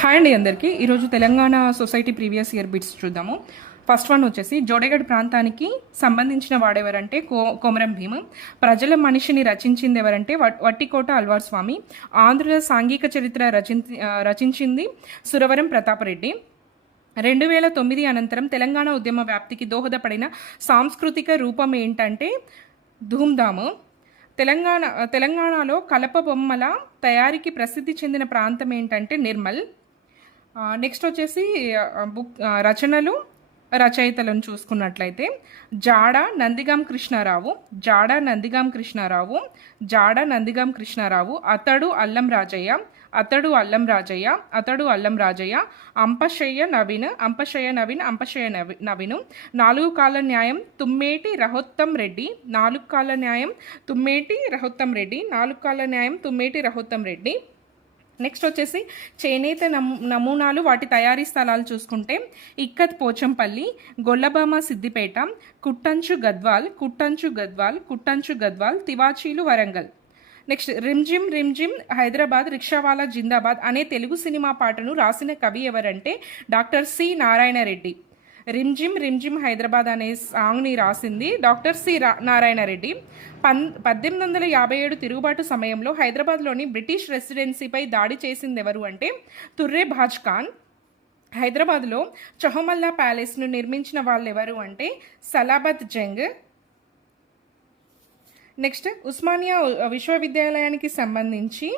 Hi అండి అందరికీ. ఈరోజు Telangana society previous year bits చూద్దాము. ఫస్ట్ వన్ వచ్చేసి జోడేగఢ్ ప్రాంతానికి సంబంధించిన వాడెవరంటే కొమరం భీము. ప్రజల మనిషిని రచించింది ఎవరంటే వట్టికోట అల్వార్ స్వామి. ఆంధ్రుల సాంఘిక చరిత్ర రచించింది సురవరం ప్రతాపరెడ్డి. 2009 అనంతరం తెలంగాణ ఉద్యమ వ్యాప్తికి దోహదపడిన సాంస్కృతిక రూపం ఏంటంటే ధూమ్ధాము. తెలంగాణలో కలప బొమ్మల తయారీకి ప్రసిద్ధి చెందిన ప్రాంతం ఏంటంటే నిర్మల్. నెక్స్ట్ వచ్చేసి రచనలు రచయితలను చూసుకున్నట్లయితే నందిగాం కృష్ణారావు, అతడు అల్లం రాజయ్య, అంపశయ్య నవీన్, నాలుగు కాళ్ళ న్యాయం తుమ్మేటి రహోత్తం రెడ్డి. నెక్స్ట్ వచ్చేసి చేనేత నమూనాలు వాటి తయారీ స్థలాలు చూసుకుంటే ఇక్కత్ పోచంపల్లి, గొల్లబామ సిద్దిపేట, కుట్టంచు గద్వాల్, తివాచీలు వరంగల్. నెక్స్ట్ రిమ్జిమ్ హైదరాబాద్, రిక్షావాలా జిందాబాద్ అనే తెలుగు సినిమా పాటను రాసిన కవి ఎవరంటే డాక్టర్ సి నారాయణ రెడ్డి. రిమ్జిమ్ హైదరాబాద్ అనే సాంగ్ని రాసింది డాక్టర్ సి నారాయణ రెడ్డి. 1857 తిరుగుబాటు సమయంలో హైదరాబాద్లోని బ్రిటిష్ రెసిడెన్సీపై దాడి చేసింది ఎవరు అంటే తుర్రే బాజ్ ఖాన్. హైదరాబాద్లో చహమల్లా ప్యాలెస్ను నిర్మించిన వాళ్ళు ఎవరు అంటే సలాబత్ జంగ్. నెక్స్ట్ ఉస్మానియా విశ్వవిద్యాలయానికి సంబంధించి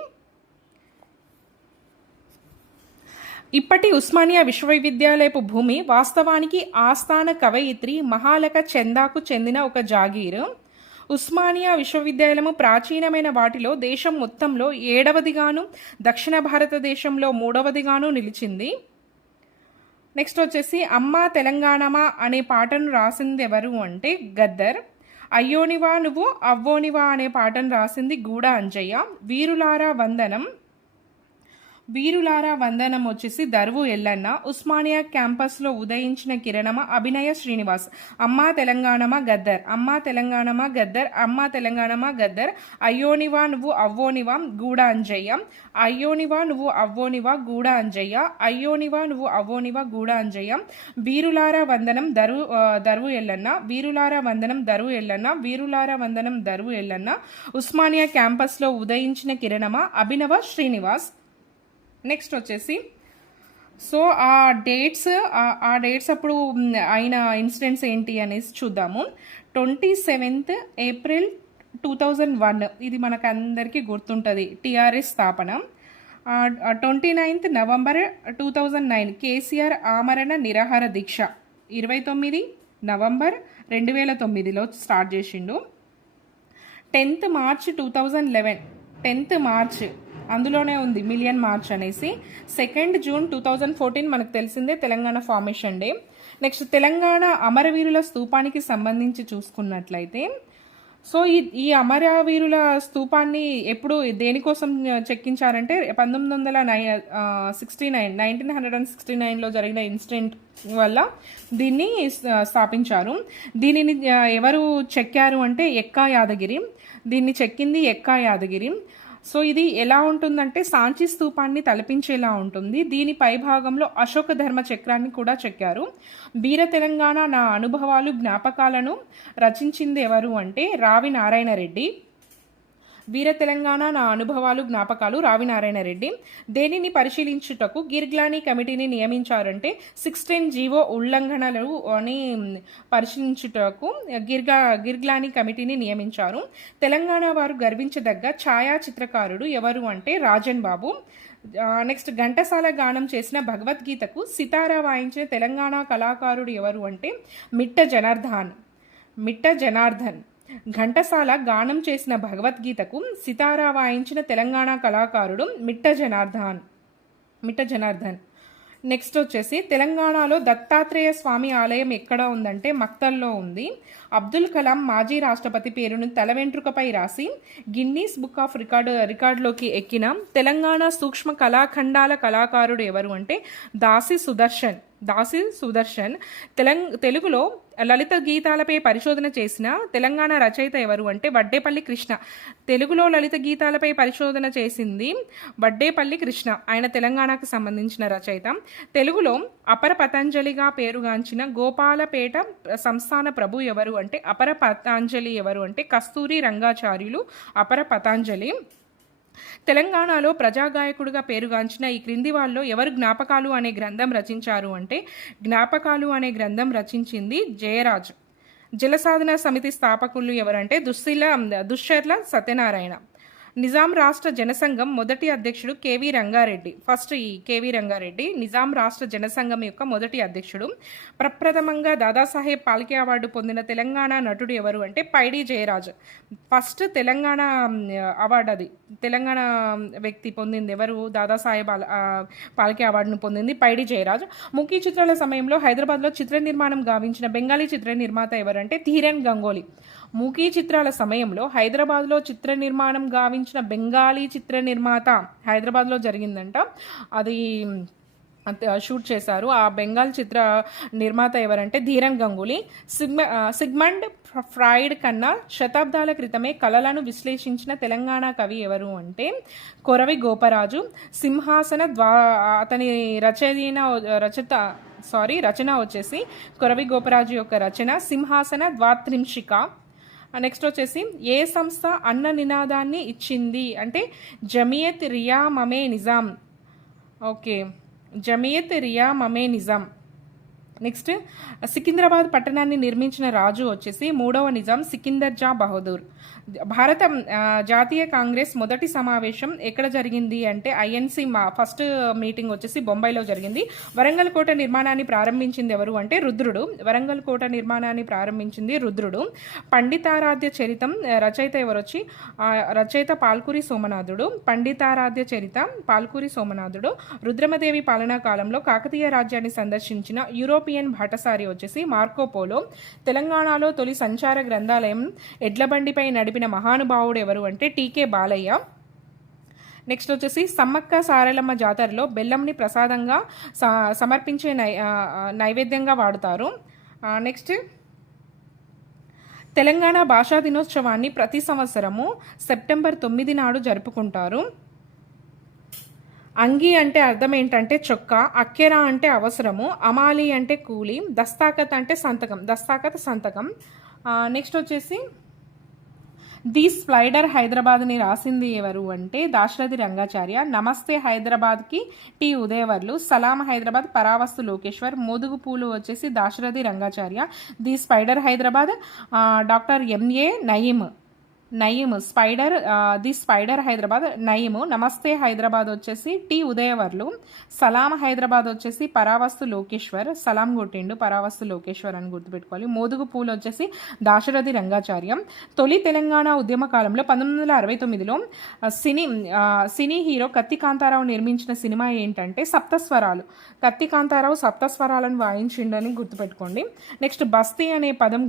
ఇప్పటి ఉస్మానియా విశ్వవిద్యాలయపు భూమి వాస్తవానికి ఆస్థాన కవయిత్రి మహాలక చందాకు చెందిన ఒక జాగీరు. ఉస్మానియా విశ్వవిద్యాలయము ప్రాచీనమైన వాటిలో దేశం మొత్తంలో 7వదిగాను, దక్షిణ భారతదేశంలో 3వదిగాను నిలిచింది. నెక్స్ట్ వచ్చేసి అమ్మా తెలంగాణమా అనే పాటను రాసింది ఎవరు అంటే గద్దర్. అయ్యోనివా నువ్వు అవ్వోనివా అనే పాటను రాసింది గూడ అంజయ్య. వీరులారా వందనం వచ్చేసి దర్వు ఎల్లన్న. ఉస్మానియా క్యాంపస్లో ఉదయించిన కిరణమ అభినయ శ్రీనివాస్. అమ్మా తెలంగాణమా గద్దర్. అయ్యోనివా నువ్వు అవ్వోనివా గూడ అంజయ్య. వీరులారా వందనం దర్వు ఎల్లన్న. ఉస్మానియా క్యాంపస్లో ఉదయించిన కిరణమ అభినవ శ్రీనివాస్. నెక్స్ట్ వచ్చేసి సో ఆ డేట్స్ అప్పుడు అయిన ఇన్సిడెంట్స్ ఏంటి అనేసి చూద్దాము. 27th ఏప్రిల్ 2001 ఇది మనకు అందరికీ గుర్తుంటుంది, టిఆర్ఎస్ స్థాపన. 29th నవంబర్ 2009 కేసీఆర్ ఆమరణ నిరాహార దీక్ష. 29 నవంబర్ 2009లో స్టార్ట్ చేసిండు. 10th మార్చ్ 2011 10th మార్చ్ అందులోనే ఉంది మిలియన్ మార్చ్ అనేసి. 2nd జూన్ 2014 మనకు తెలిసిందే Telangana formation day. Next Telangana అమరవీరుల స్తూపానికి సంబంధించి చూసుకున్నట్లయితే సో ఈ అమరవీరుల స్తూపాన్ని ఎప్పుడు దేనికోసం చెక్కించారంటే 1969లో జరిగిన ఇన్సిడెంట్ వల్ల దీన్ని స్థాపించారు. దీనిని ఎవరు చెక్కారు అంటే ఎక్కా యాదగిరి. దీన్ని చెక్కింది ఎక్కా యాదగిరి. సో ఇది ఎలా ఉంటుందంటే సాంచి స్తూపాన్ని తలపించేలా ఉంటుంది. దీని పై భాగంలో అశోక ధర్మ చక్రాన్ని కూడా చెక్కారు. వీర తెలంగాణ నా అనుభవాలు జ్ఞాపకాలను రచించింది ఎవరు అంటే రావి నారాయణ రెడ్డి. రావి నారాయణ రెడ్డి. దేనిని పరిశీలించుటకు గిర్గ్లానీ కమిటీని నియమించారంటే 16 జీవో ఉల్లంఘనలు అని పరిశీలించుటకు గిర్గ్లానీ కమిటీని నియమించారు. తెలంగాణ వారు గర్వించదగ్గ ఛాయాచిత్రకారుడు ఎవరు అంటే రాజన్ బాబు. నెక్స్ట్ ఘంటసాల గానం చేసిన భగవద్గీతకు సితారా వాయించిన తెలంగాణ కళాకారుడు ఎవరు అంటే మిట్ట జనార్దన్. ఘంటసాల గానం చేసిన భగవద్గీతకు సితారా వాయించిన తెలంగాణ కళాకారుడు మిట్ట జనార్దన్. నెక్స్ట్ వచ్చేసి తెలంగాణలో దత్తాత్రేయ స్వామి ఆలయం ఎక్కడ ఉందంటే మక్తల్లో ఉంది. అబ్దుల్ కలాం మాజీ రాష్ట్రపతి పేరును తల వెంట్రుకపై రాసి గిన్నీస్ బుక్ ఆఫ్ రికార్డులోకి ఎక్కిన తెలంగాణ సూక్ష్మ కళాఖండాల కళాకారుడు ఎవరు అంటే దాసి సుదర్శన్. దాసి సుదర్శన్. తెలుగులో లలిత గీతాలపై పరిశోధన చేసిన తెలంగాణ రచయిత ఎవరు అంటే వడ్డేపల్లి కృష్ణ. తెలుగులో లలిత గీతాలపై పరిశోధన చేసింది వడ్డేపల్లి కృష్ణ. ఆయన తెలంగాణకు సంబంధించిన రచయిత. తెలుగులో అపర పతంజలిగా పేరుగాంచిన గోపాలపేట సంస్థాన ప్రభు ఎవరు అంటే అపర పతాంజలి ఎవరు అంటే కస్తూరి రంగాచార్యులు అపర పతాంజలి. తెలంగాణలో ప్రజాగాయకుడిగా పేరుగాంచిన ఈ క్రింది వాళ్ళలో ఎవరు జ్ఞాపకాలు అనే గ్రంథం రచించారు అంటే జ్ఞాపకాలు అనే గ్రంథం రచించింది జయరాజ్. జలసాధన సమితి స్థాపకులు ఎవరంటే దుశ్శర్ల సత్యనారాయణ. నిజాం రాష్ట్ర జనసంఘం మొదటి అధ్యక్షుడు కేవీ రంగారెడ్డి. ఫస్ట్ ఈ కేవీ రంగారెడ్డి నిజాం రాష్ట్ర జనసంఘం యొక్క మొదటి అధ్యక్షుడు. ప్రప్రథమంగా దాదాసాహెబ్ పాల్కే అవార్డు పొందిన తెలంగాణ నటుడు ఎవరు అంటే పైడి జయరాజ్. ఫస్ట్ తెలంగాణ అవార్డు అది తెలంగాణ వ్యక్తి పొందింది ఎవరు? దాదాసాహెబ్ పాల్కే అవార్డును పొందింది పైడి జయరాజ్. ముఖ్య చిత్రాల సమయంలో హైదరాబాద్లో చిత్ర నిర్మాణం గావించిన బెంగాలీ చిత్ర నిర్మాత ఎవరంటే ధీరన్ గంగోలీ. మూకీ చిత్రాల సమయంలో హైదరాబాద్లో చిత్ర నిర్మాణం గావించిన బెంగాలీ చిత్ర నిర్మాత హైదరాబాద్లో జరిగిందంట. అది షూట్ చేశారు. ఆ బెంగాల్ చిత్ర నిర్మాత ఎవరంటే ధీరన్ గంగూలీ. సిగ్మండ్ ఫ్రాయిడ్ కన్నా శతాబ్దాల క్రితమే కళలను విశ్లేషించిన తెలంగాణ కవి ఎవరు అంటే కొరవి గోపరాజు. సింహాసన అతని రచన వచ్చేసి కొరవి గోపరాజు యొక్క రచన సింహాసన ద్వాత్రింశిక. నెక్స్ట్ వచ్చేసి ఏ సంస్థ అన్న నినాదాన్ని ఇచ్చింది అంటే జమియత్ రియా మమే నిజాం. ఓకే, జమియత్ రియా మమే నిజాం. నెక్స్ట్ సికింద్రాబాద్ పట్టణాన్ని నిర్మించిన రాజు వచ్చేసి మూడవ నిజాం సికిందర్ జా బహదూర్. భారత జాతీయ కాంగ్రెస్ మొదటి సమావేశం ఎక్కడ జరిగింది అంటే ఐఎన్సి ఫస్ట్ మీటింగ్ వచ్చేసి బొంబాయిలో జరిగింది. వరంగల్ కోట నిర్మాణాన్ని ప్రారంభించింది ఎవరు అంటే రుద్రుడు. వరంగల్ కోట నిర్మాణాన్ని ప్రారంభించింది రుద్రుడు. పండితారాధ్య చరితం రచయిత ఎవరొచ్చి రచయిత పాల్కురి సోమనాథుడు. పండితారాధ్య చరిత పాల్కురి సోమనాథుడు. రుద్రమదేవి పాలనా కాలంలో కాకతీయ రాజ్యాన్ని సందర్శించిన యూరోపియన్ బాటసారి వచ్చేసి మార్కోపోలో. తెలంగాణలో తొలి సంచార గ్రంథాలయం ఎడ్లబండిపై నడిపిన మహానుభావుడు ఎవరు అంటే టీకే బాలయ్య. నెక్స్ట్ వచ్చేసి సమ్మక్క సారలమ్మ జాతరలో బెల్లంని ప్రసాదంగా సమర్పించే నైవేద్యంగా వాడుతారు. నెక్స్ట్ తెలంగాణ భాషా దినోత్సవాన్ని ప్రతి సంవత్సరము సెప్టెంబర్ 9 నాడు జరుపుకుంటారు. అంగి అంటే అర్థం ఏంటంటే చొక్కా, అక్కెర అంటే అవసరము, అమాలి అంటే కూలి, దస్తాకత్ అంటే సంతకం. నెక్స్ట్ వచ్చేసి ది స్ప్లైడర్ హైదరాబాద్ని రాసింది ఎవరు అంటే దాశరథి రంగాచార్య. నమస్తే హైదరాబాద్కి టి ఉదయవర్లు. సలాం హైదరాబాద్ పరావస్తు లోకేశ్వర్. మోదుగు పూలు వచ్చేసి Dasharathi Rangacharya. The spider Hyderabad doctor MA Nayeem. The spider Hyderabad Nayeem. Namaste Hyderabad వచ్చేసి టి ఉదయవర్లు. సలాం హైదరాబాద్ వచ్చేసి పరావస్తు లోకేశ్వర్. సలాం కొట్టిండు, పరావస్తు లోకేశ్వర్ అని గుర్తుపెట్టుకోవాలి. మోదుగు పూలు వచ్చేసి దాశరథి రంగాచార్యం. తొలి తెలంగాణ ఉద్యమ కాలంలో 1969లో సినీ హీరో కత్తి కాంతారావు నిర్మించిన సినిమా ఏంటంటే సప్తస్వరాలు. కత్తి కాంతారావు సప్తస్వరాలను వాయించిండని గుర్తుపెట్టుకోండి. నెక్స్ట్ బస్తీ అనే పదం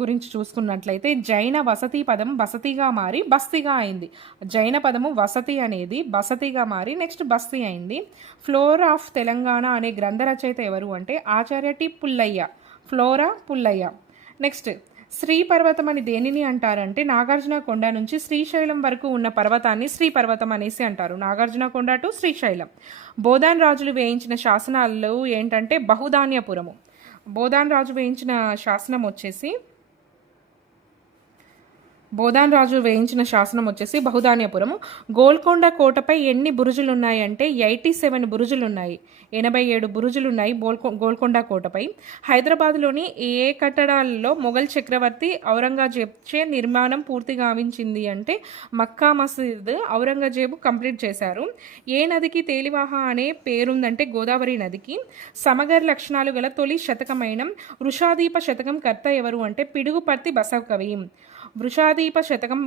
గురించి చూసుకున్నట్లయితే జైన వసతి పదం బసతిగా మారి బస్తీగా అయింది. జైన పదము వసతి అనేది బసతిగా మారి నెక్స్ట్ బస్తీ అయింది. ఫ్లోరా ఆఫ్ తెలంగాణ అనే గ్రంథ రచయిత ఎవరు అంటే Acharya T Pullaiah. Flora Pullaiah. Next Sri Parvatam అని దేనిని అంటారంటే నాగార్జున కొండ నుంచి శ్రీశైలం వరకు ఉన్న పర్వతాన్ని శ్రీ పర్వతం అనేసి అంటారు. నాగార్జున కొండ టు శ్రీశైలం. బోధాన్ రాజులు వేయించిన శాసనాలు ఏంటంటే బహుధాన్యపురము. బోధాన్ రాజు వేయించిన శాసనం వచ్చేసి బహుధాన్యపురము. గోల్కొండ కోటపై ఎన్ని బురుజులు ఉన్నాయి అంటే 87 బురుజులు ఉన్నాయి. 87 బురుజులు ఉన్నాయి గోల్కొండ కోటపై. హైదరాబాద్లోని ఏ కట్టడాలలో మొఘల్ చక్రవర్తి ఔరంగజేబ్ నిర్మాణం పూర్తి గావించింది అంటే మక్కా మసీద్ ఔరంగజేబు కంప్లీట్ చేశారు. ఏ నదికి తేలివాహ అనే పేరుందంటే గోదావరి నదికి. సమగర్ లక్షణాలు గల తొలి శతకమైన వృషాదీప శతకం కర్త ఎవరు అంటే పిడుగుపర్తి బసవకవి. వృషాదీప శతకం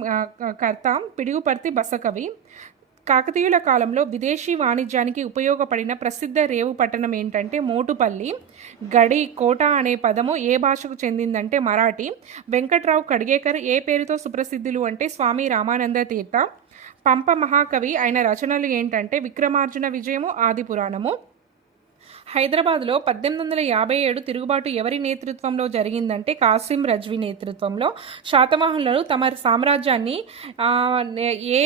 కర్త పిడుగుపర్తి బసకవి. కాకతీయుల కాలంలో విదేశీ వాణిజ్యానికి ఉపయోగపడిన ప్రసిద్ధ రేవు పట్టణం ఏంటంటే మోటుపల్లి. గడి కోట అనే పదము ఏ భాషకు చెందిందంటే మరాఠీ. వెంకట్రావు ఖడ్గేకర్ ఏ పేరుతో సుప్రసిద్ధులు అంటే స్వామి రామానంద తీర్థ. పంప మహాకవి ఆయన రచనలు ఏంటంటే విక్రమార్జున విజయము, ఆదిపురాణము. హైదరాబాద్లో 1857 తిరుగుబాటు ఎవరి నేతృత్వంలో జరిగిందంటే కాసిం రజ్వీ నేతృత్వంలో. శాతవాహనులు తమ సామ్రాజ్యాన్ని ఏ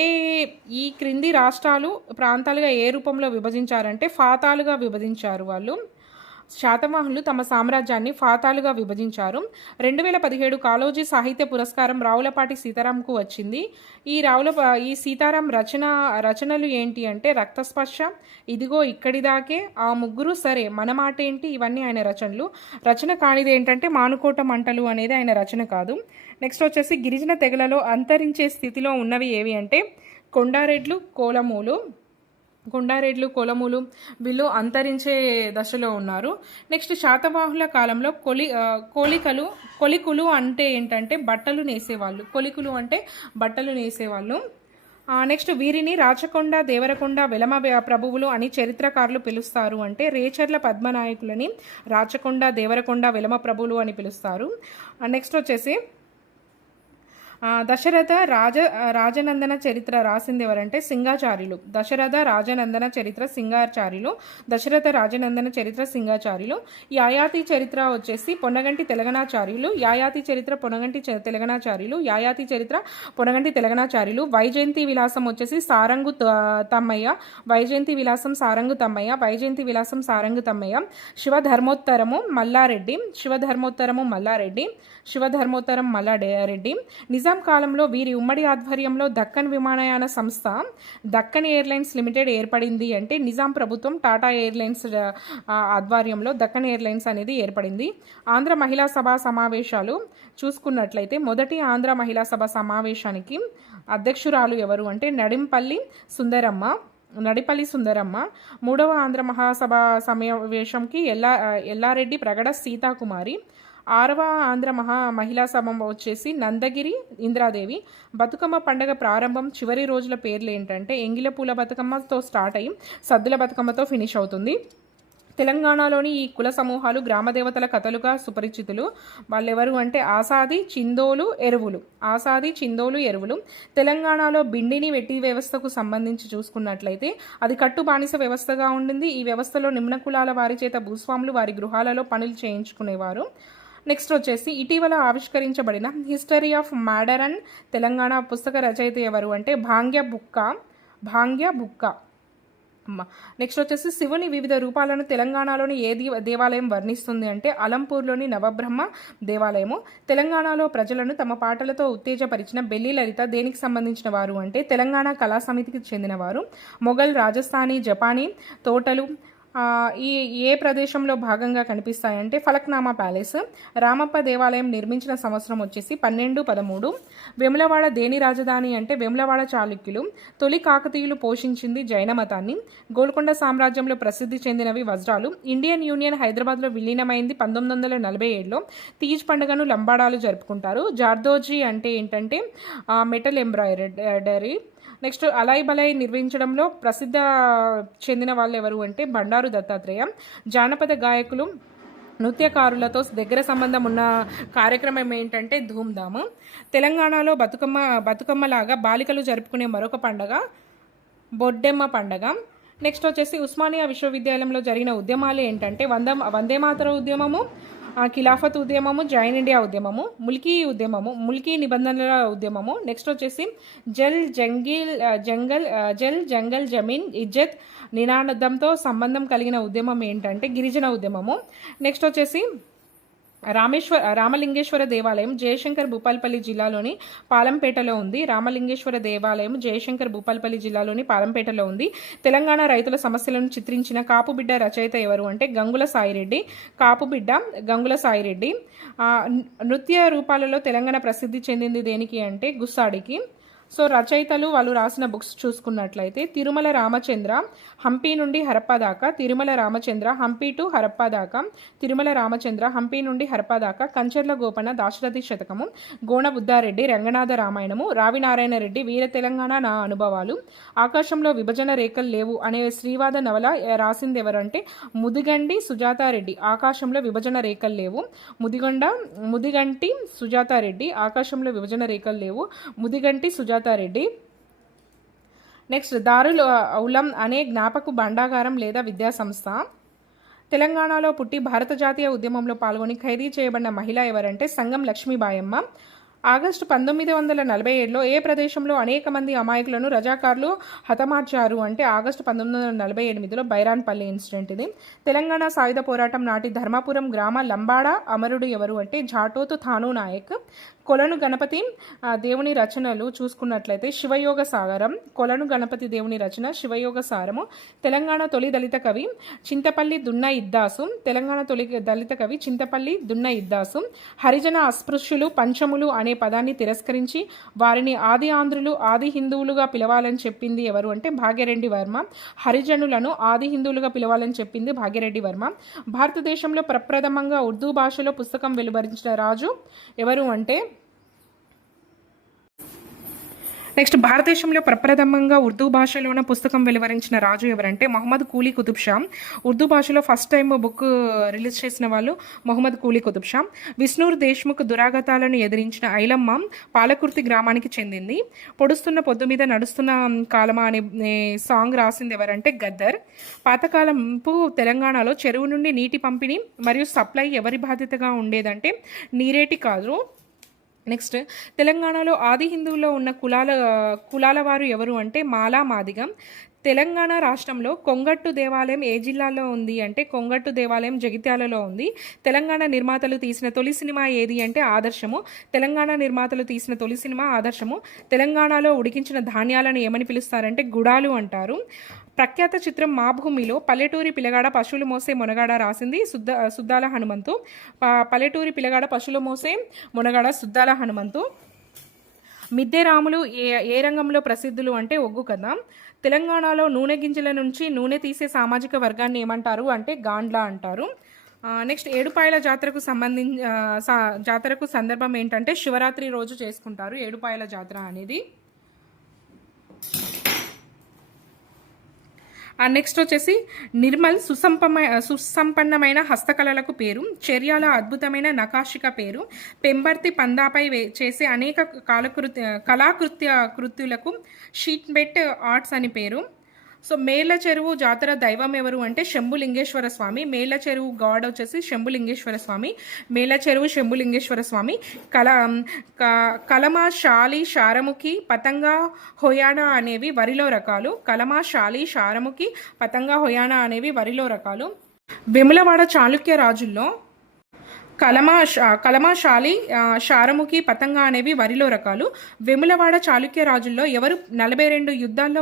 ఈ క్రింది రాష్ట్రాలు ప్రాంతాలుగా ఏ రూపంలో విభజించారంటే ఫాతాలుగా విభజించారు వాళ్ళు. శాతవాహనులు తమ సామ్రాజ్యాన్ని ఫాతాలుగా విభజించారు. 2017 కాళోజీ సాహిత్య పురస్కారం రావులపాటి సీతారాంకు వచ్చింది. ఈ సీతారాం రచనలు ఏంటి అంటే రక్తస్పర్శ, ఇదిగో ఇక్కడిదాకే, ఆ ముగ్గురు సరే, మన మాట ఏంటి, ఇవన్నీ ఆయన రచనలు. రచన కానిది ఏంటంటే మానుకోట మంటలు అనేది ఆయన రచన కాదు. నెక్స్ట్ వచ్చేసి గిరిజన తెగలలో అంతరించే స్థితిలో ఉన్నవి ఏవి అంటే కొండారెడ్లు, కొలములు వీళ్ళు అంతరించే దశలో ఉన్నారు. నెక్స్ట్ శాతవాహనుల కాలంలో కొలికులు అంటే ఏంటంటే బట్టలు నేసేవాళ్ళు. కొలికులు అంటే బట్టలు నేసేవాళ్ళు. నెక్స్ట్ వీరిని రాచకొండ, దేవరకొండ, వెలమ ప్రభువులు అని చరిత్రకారులు పిలుస్తారు. అంటే రేచర్ల పద్మనాయకులని రాచకొండ, దేవరకొండ, వెలమ ప్రభువులు అని పిలుస్తారు. నెక్స్ట్ వచ్చేసి దశరథ రాజనందన చరిత్ర రాసింది ఎవరంటే సింగాచార్యులు. దశరథ రాజనందన చరిత్ర సింగాచార్యులు. యాయాతి చరిత్ర వచ్చేసి పొన్నగంటి తెలంగాణాచార్యులు. పొన్నగంటి తెలంగాణాచార్యులు. వైజయంతి విలాసం వచ్చేసి సారంగు తమ్మయ్య. వైజయంతి విలాసం సారంగు తమ్మయ్య. శివధర్మోత్తరము మల్లారెడ్డి. నిజాం కాలంలో వీరి ఉమ్మడి ఆధ్వర్యంలో దక్కన్ విమానయాన సంస్థ దక్కన్ ఎయిర్లైన్స్ లిమిటెడ్ ఏర్పడింది. అంటే నిజాం ప్రభుత్వం టాటా ఎయిర్లైన్స్ ఆధ్వర్యంలో దక్కన్ ఎయిర్లైన్స్ అనేది ఏర్పడింది. ఆంధ్ర మహిళా సభ సమావేశాలు చూసుకున్నట్లయితే మొదటి ఆంధ్ర మహిళా సభ సమావేశానికి అధ్యక్షురాలు ఎవరు అంటే నడిపల్లి సుందరమ్మ. మూడవ ఆంధ్ర మహాసభ సమావేశంకి ఎల్లారెడ్డి ప్రగడ సీతాకుమారి. 6వ ఆంధ్ర మహిళా సభ వచ్చేసి నందగిరి ఇంద్రాదేవి. బతుకమ్మ పండగ ప్రారంభం చివరి రోజుల పేర్లు ఏంటంటే ఎంగిల పూల బతుకమ్మతో స్టార్ట్ అయ్యి సద్దుల బతుకమ్మతో ఫినిష్ అవుతుంది. తెలంగాణలోని ఈ కుల సమూహాలు గ్రామదేవతల కథలుగా సుపరిచితులు. వాళ్ళెవరు అంటే ఆసాది, చిందోలు, ఎరువులు. తెలంగాణలో బిండిని వెట్టి వ్యవస్థకు సంబంధించి చూసుకున్నట్లయితే అది కట్టు బానిస వ్యవస్థగా ఉండింది. ఈ వ్యవస్థలో నిమ్న కులాల వారి చేత భూస్వాములు వారి గృహాలలో పనులు చేయించుకునేవారు. నెక్స్ట్ వచ్చేసి ఇటీవల ఆవిష్కరించబడిన హిస్టరీ ఆఫ్ మోడరన్ తెలంగాణ పుస్తక రచయిత ఎవరు అంటే భాంగ్య బుక్క. నెక్స్ట్ వచ్చేసి శివుని వివిధ రూపాలను తెలంగాణలోని ఏ దేవాలయం వర్ణిస్తుంది అంటే అలంపూర్లోని నవబ్రహ్మ దేవాలయము. తెలంగాణలో ప్రజలను తమ పాటలతో ఉత్తేజపరిచిన బెల్లి లలిత దేనికి సంబంధించిన వారు అంటే తెలంగాణ కళా సమితికి చెందినవారు. మొఘల్, రాజస్థానీ, జపానీ తోటలు ఏ ప్రదేశంలో భాగంగా కనిపిస్తాయంటే ఫలక్నామా ప్యాలెస్. రామప్ప దేవాలయం నిర్మించిన సంవత్సరం వచ్చేసి 1213. వేములవాడ దేని రాజధాని అంటే వేములవాడ చాళుక్యులు. తొలి కాకతీయులు పోషించింది జైన మతాన్ని. గోల్కొండ సామ్రాజ్యంలో ప్రసిద్ధి చెందినవి వజ్రాలు. ఇండియన్ యూనియన్ హైదరాబాద్లో విలీనమైంది 1947లో. తీజ్ పండుగను లంబాడాలు జరుపుకుంటారు. జార్దోజీ అంటే ఏంటంటే మెటల్ ఎంబ్రాయిడరీ. నెక్స్ట్ అలాయ్ బలాయ్ నిర్వహించడంలో ప్రసిద్ధ చెందిన వాళ్ళు ఎవరు అంటే బండారు దత్తాత్రేయ. జానపద గాయకులు, నృత్యకారులతో దగ్గర సంబంధం ఉన్న కార్యక్రమం ఏంటంటే ధూమ్ధామ్. తెలంగాణలో బతుకమ్మలాగా బాలికలు జరుపుకునే మరొక పండగ బొడ్డెమ్మ పండగ. నెక్స్ట్ వచ్చేసి ఉస్మానియా విశ్వవిద్యాలయంలో జరిగిన ఉద్యమాలు ఏంటంటే వందే మాతర ఉద్యమము, ఖిలాఫత్ ఉద్యమము, జైన్ ఇండియా ఉద్యమము, ముల్కీ నిబంధనల ఉద్యమము. నెక్స్ట్ వచ్చేసి జంగల్ జమీన్ ఇజ్జత్ నినాదంతో సంబంధం కలిగిన ఉద్యమం ఏంటంటే గిరిజన ఉద్యమము. నెక్స్ట్ వచ్చేసి రామలింగేశ్వర దేవాలయం జయశంకర్ భూపాలపల్లి జిల్లాలోని పాలంపేటలో ఉంది. తెలంగాణ రైతుల సమస్యలను చిత్రించిన కాపుబిడ్డ రచయిత ఎవరు అంటే గంగుల సాయిరెడ్డి. నృత్య రూపాలలో తెలంగాణ ప్రసిద్ధి చెందింది దేనికి అంటే గుస్సాడికి. సో రచయితలు వాళ్ళు రాసిన బుక్స్ చూసుకున్నట్లయితే తిరుమల రామచంద్ర హంపి నుండి హరప్పా దాకా, తిరుమల రామచంద్ర హంపి టు హరప్పా దాకా, తిరుమల రామచంద్ర హంపి నుండి హరప్పా దాకా, కంచర్ల గోపన్న దాశరథి శతకము, గోణ బుద్ధారెడ్డి రంగనాథ రామాయణము, రావి నారాయణ రెడ్డి వీర తెలంగాణ నా అనుభవాలు, ఆకాశంలో విభజన రేఖలు లేవు అనే శ్రీవాద నవల రాసింది ఎవరంటే ముదిగండి సుజాతారెడ్డి. ఆకాశంలో విభజన రేఖలు లేవు, ముదిగంటి సుజాతారెడ్డి. ఆకాశంలో విభజన రేఖలు లేవు, ముదిగంటి సుజాతారెడ్డి. నెక్స్ట్ దారుల్ ఉలం అనే జ్ఞాపక భాండాగారం లేదా విద్యా సంస్థ. తెలంగాణలో పుట్టి భారత జాతీయ ఉద్యమంలో పాల్గొని ఖైదీ చేయబడిన మహిళ ఎవరంటే సంగం లక్ష్మీబాయమ్మ. ఆగస్టు 1947లో ఏ ప్రదేశంలో అనేక మంది అమాయకులను రజాకార్లు హతమార్చారు అంటే ఆగస్టు 1948లో బైరాన్పల్లి ఇన్సిడెంట్ ఇది. తెలంగాణ సాయుధ పోరాటం నాటి ధర్మాపురం గ్రామ లంబాడ అమరుడు ఎవరు అంటే జాటోతు థాను నాయక్. కొలను గణపతి దేవుని రచనలు చూసుకున్నట్లయితే శివయోగ సాగరం, కొలను గణపతి దేవుని రచన శివయోగ సారము. తెలంగాణ తొలి దళిత కవి చింతపల్లి దున్న ఇద్దాసు, తెలంగాణ తొలి దళిత కవి చింతపల్లి దున్న ఇద్దాసు. హరిజన అస్పృశ్యులు పంచములు అనే పదాన్ని తిరస్కరించి వారిని ఆది ఆంధ్రులు ఆది హిందువులుగా పిలవాలని చెప్పింది ఎవరు అంటే భాగ్యరెడ్డి వర్మ. హరిజనులను ఆది హిందువులుగా పిలవాలని చెప్పింది భాగ్యరెడ్డి వర్మ. భారతదేశంలో ప్రప్రథమంగా ఉర్దూ భాషలో పుస్తకం వెలువరించిన రాజు ఎవరు అంటే నెక్స్ట్ భారతదేశంలో ప్రప్రథమంగా ఉర్దూ భాషలోన పుస్తకం వెలువరించిన రాజు ఎవరంటే మొహమ్మద్ కూలీ కుతుబ్ షా. ఉర్దూ భాషలో ఫస్ట్ టైం బుక్ రిలీజ్ చేసిన వాళ్ళు మొహమ్మద్ కూలీ కుతుబ్ షా. విష్ణూర్ దేశ్ముఖ్ దురాగతాలను ఎదిరించిన ఐలమ్మ పాలకుర్తి గ్రామానికి చెందింది. పొడుస్తున్న పొద్దు మీద నడుస్తున్న కాలమా అనే సాంగ్ రాసింది ఎవరంటే గద్దర్. పాతకాలంపు తెలంగాణలో చెరువు నుండి నీటి పంపిణీ మరియు సప్లై ఎవరి బాధ్యతగా ఉండేదంటే నీరేటి కాదు. నెక్స్ట్ తెలంగాణలో ఆది హిందువుల్లో ఉన్న కులాల వారు ఎవరు అంటే మాలా మాదిగ. తెలంగాణ రాష్ట్రంలో కొంగట్టు దేవాలయం ఏ జిల్లాలో ఉంది అంటే కొంగట్టు దేవాలయం జగిత్యాలలో ఉంది. తెలంగాణ నిర్మాతలు తీసిన తొలి సినిమా ఏది అంటే ఆదర్శము. తెలంగాణ నిర్మాతలు తీసిన తొలి సినిమా ఆదర్శము. తెలంగాణలో ఉడికించిన ధాన్యాలను ఏమని పిలుస్తారంటే గుడాలు అంటారు. ప్రఖ్యాత చిత్రం మా భూమిలో పల్లెటూరి పిల్లగాడ పశువులు మోసే మొనగాడ రాసింది సుద్దాల హనుమంతు. పల్లెటూరి పిల్లగాడ పశువులు మోసే మొనగాడ సుద్దాల హనుమంతు. మిద్దె రాములు ఏ రంగంలో ప్రసిద్ధులు అంటే ఒగ్గు కథ. తెలంగాణలో నూనె గింజల నుంచి నూనె తీసే సామాజిక వర్గాన్ని ఏమంటారు అంటే గాండ్లా అంటారు. నెక్స్ట్ ఏడుపాయల జాతరకు సందర్భం ఏంటంటే శివరాత్రి రోజు చేసుకుంటారు ఏడుపాయల జాతర అనేది. నెక్స్ట్ వచ్చేసి నిర్మల్ సుసంపన్నమైన హస్తకళలకు పేరు, చర్యాల అద్భుతమైన నకాశిక పేరు, పెంబర్తి పందాపై చేసే అనేక కృత్యులకు షీట్ బెట్ ఆర్ట్స్ అని పేరు. సో మేళ్ల చెరువు జాతర దైవం ఎవరు అంటే శంభులింగేశ్వర స్వామి. మేళ్ల చెరువు గాడ్ వచ్చేసి శంభులింగేశ్వర స్వామి. మేళ్ల చెరువు శంభులింగేశ్వర స్వామి. కలమ శాలి శారముఖి పతంగా హొయానా అనేవి వరిలో రకాలు. కలమ శాలి శారముఖి పతంగా హొయానా అనేవి వరిలో రకాలు. వెములవాడ చాళుక్య రాజుల్లో కలమాశాలి శారముఖి పతంగా అనేవి వరిలో రకాలు. వెములవాడ చాళుక్య రాజుల్లో ఎవరు 42 యుద్ధాల్లో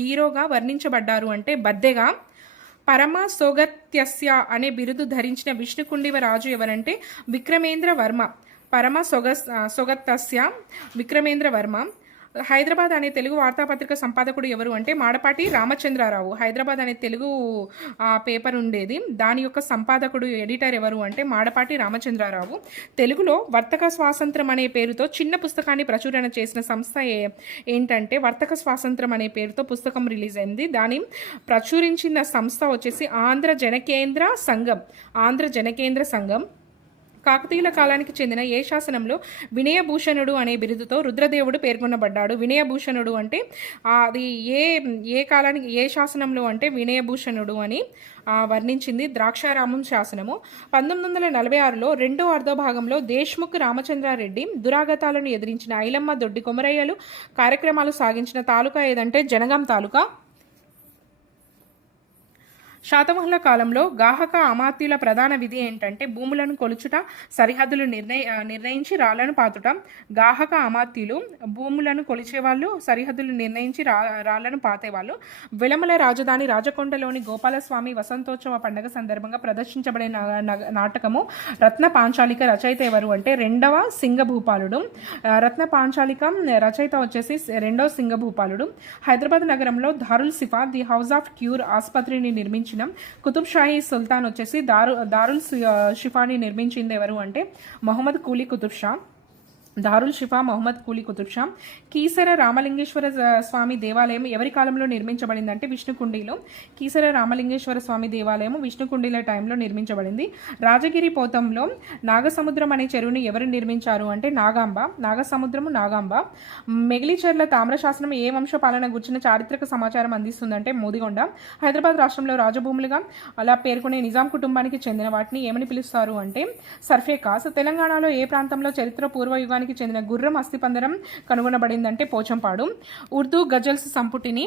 హీరోగా వర్ణించబడ్డారు అంటే బద్దెగా. పరమ సోగత్యస్య అనే బిరుదు ధరించిన విష్ణుకుండివ రాజు ఎవరంటే విక్రమేంద్ర వర్మ. పరమ సోగత్యస్య విక్రమేంద్ర వర్మ. హైదరాబాద్ అనే తెలుగు వార్తాపత్రిక సంపాదకుడు ఎవరు అంటే మాడపాటి రామచంద్రారావు. హైదరాబాద్ అనే తెలుగు పేపర్ ఉండేది, దాని యొక్క సంపాదకుడు ఎడిటర్ ఎవరు అంటే మాడపాటి రామచంద్రారావు. తెలుగులో వర్తక స్వాతంత్రం అనే పేరుతో చిన్న పుస్తకాన్ని ప్రచురణ చేసిన సంస్థ ఏంటంటే వర్తక స్వాతంత్రం అనే పేరుతో పుస్తకం రిలీజ్ అయింది. దాన్ని ప్రచురించిన సంస్థ వచ్చేసి ఆంధ్ర జనకేంద్ర సంఘం. కాకతీయుల కాలానికి చెందిన ఏ శాసనంలో వినయభూషణుడు అనే బిరుదుతో రుద్రదేవుడు పేర్కొనబడ్డాడు. వినయభూషణుడు అంటే అది ఏ కాలానికి ఏ శాసనంలో అంటే వినయభూషణుడు అని వర్ణించింది ద్రాక్షారామం శాసనము. 1946లో రెండో అర్ధభాగంలో దేశ్ముఖ్ రామచంద్రారెడ్డి దురాగతాలను ఎదిరించిన ఐలమ్మ దొడ్డి కొమరయ్యలు కార్యక్రమాలు సాగించిన తాలూకా ఏదంటే జనగాం తాలూకా. శాతవాహనుల కాలంలో గాహక అమాత్యుల ప్రధాన విధి ఏంటంటే భూములను కొలుచుట, సరిహద్దులు నిర్ణయించి రాళ్లను పాతుట. గాహక అమాత్యులు భూములను కొలిచేవాళ్ళు, సరిహద్దులు నిర్ణయించి రాళ్లను పాతేవాళ్ళు. విలమల రాజధాని రాజకొండలోని గోపాలస్వామి వసంతోత్సవ పండుగ సందర్భంగా ప్రదర్శించబడే నాటకము రత్న పాంచాలిక. రచయిత ఎవరు అంటే రెండవ సింగభూపాలుడు. రత్న పాంచాలిక రచయిత వచ్చేసి రెండవ సింగభూపాలుడు. హైదరాబాద్ నగరంలో Darul Shifa the house of cure ఆసుపత్రిని నిర్మించిన కుతుబ్ షాహీ సుల్తాన్ వచ్చేసి దారుల్ షిఫాని నిర్మించింది ఎవరు అంటే మొహమ్మద్ కూలీ కుతుబ్ షా. దారుల్ షిఫా మొహమ్మద్ కూలీ కుతుబ్ షా. కీసర రామలింగేశ్వర స్వామి దేవాలయం ఎవరి కాలంలో నిర్మించబడిందంటే విష్ణుకుండిలో. కీసర రామలింగేశ్వర స్వామి దేవాలయం విష్ణుకుండిల టైంలో నిర్మించబడింది. రాజగిరి పోతంలో నాగసముద్రం అనే చెరువుని ఎవరు నిర్మించారు అంటే నాగసముద్రము నాగాంబ. మెగిలిచెర్ల తామ్రశాసనం ఏ వంశ పాలన గుర్చిన చారిత్రక సమాచారం అందిస్తుందంటే మోదిగొండ. హైదరాబాద్ రాష్ట్రంలో రాజభూములుగా అలా పేర్కొనే నిజాం కుటుంబానికి చెందిన వాటిని ఏమని పిలుస్తారు అంటే సర్ఫేకాస్. తెలంగాణలో ఏ ప్రాంతంలో చరిత్ర పూర్వయుగానికి చెందిన గుర్రం అస్థిపంజరం కనుగొనబడిందంటే పోచంపాడు. ఉర్దూ గజల్స్ సంపుటిని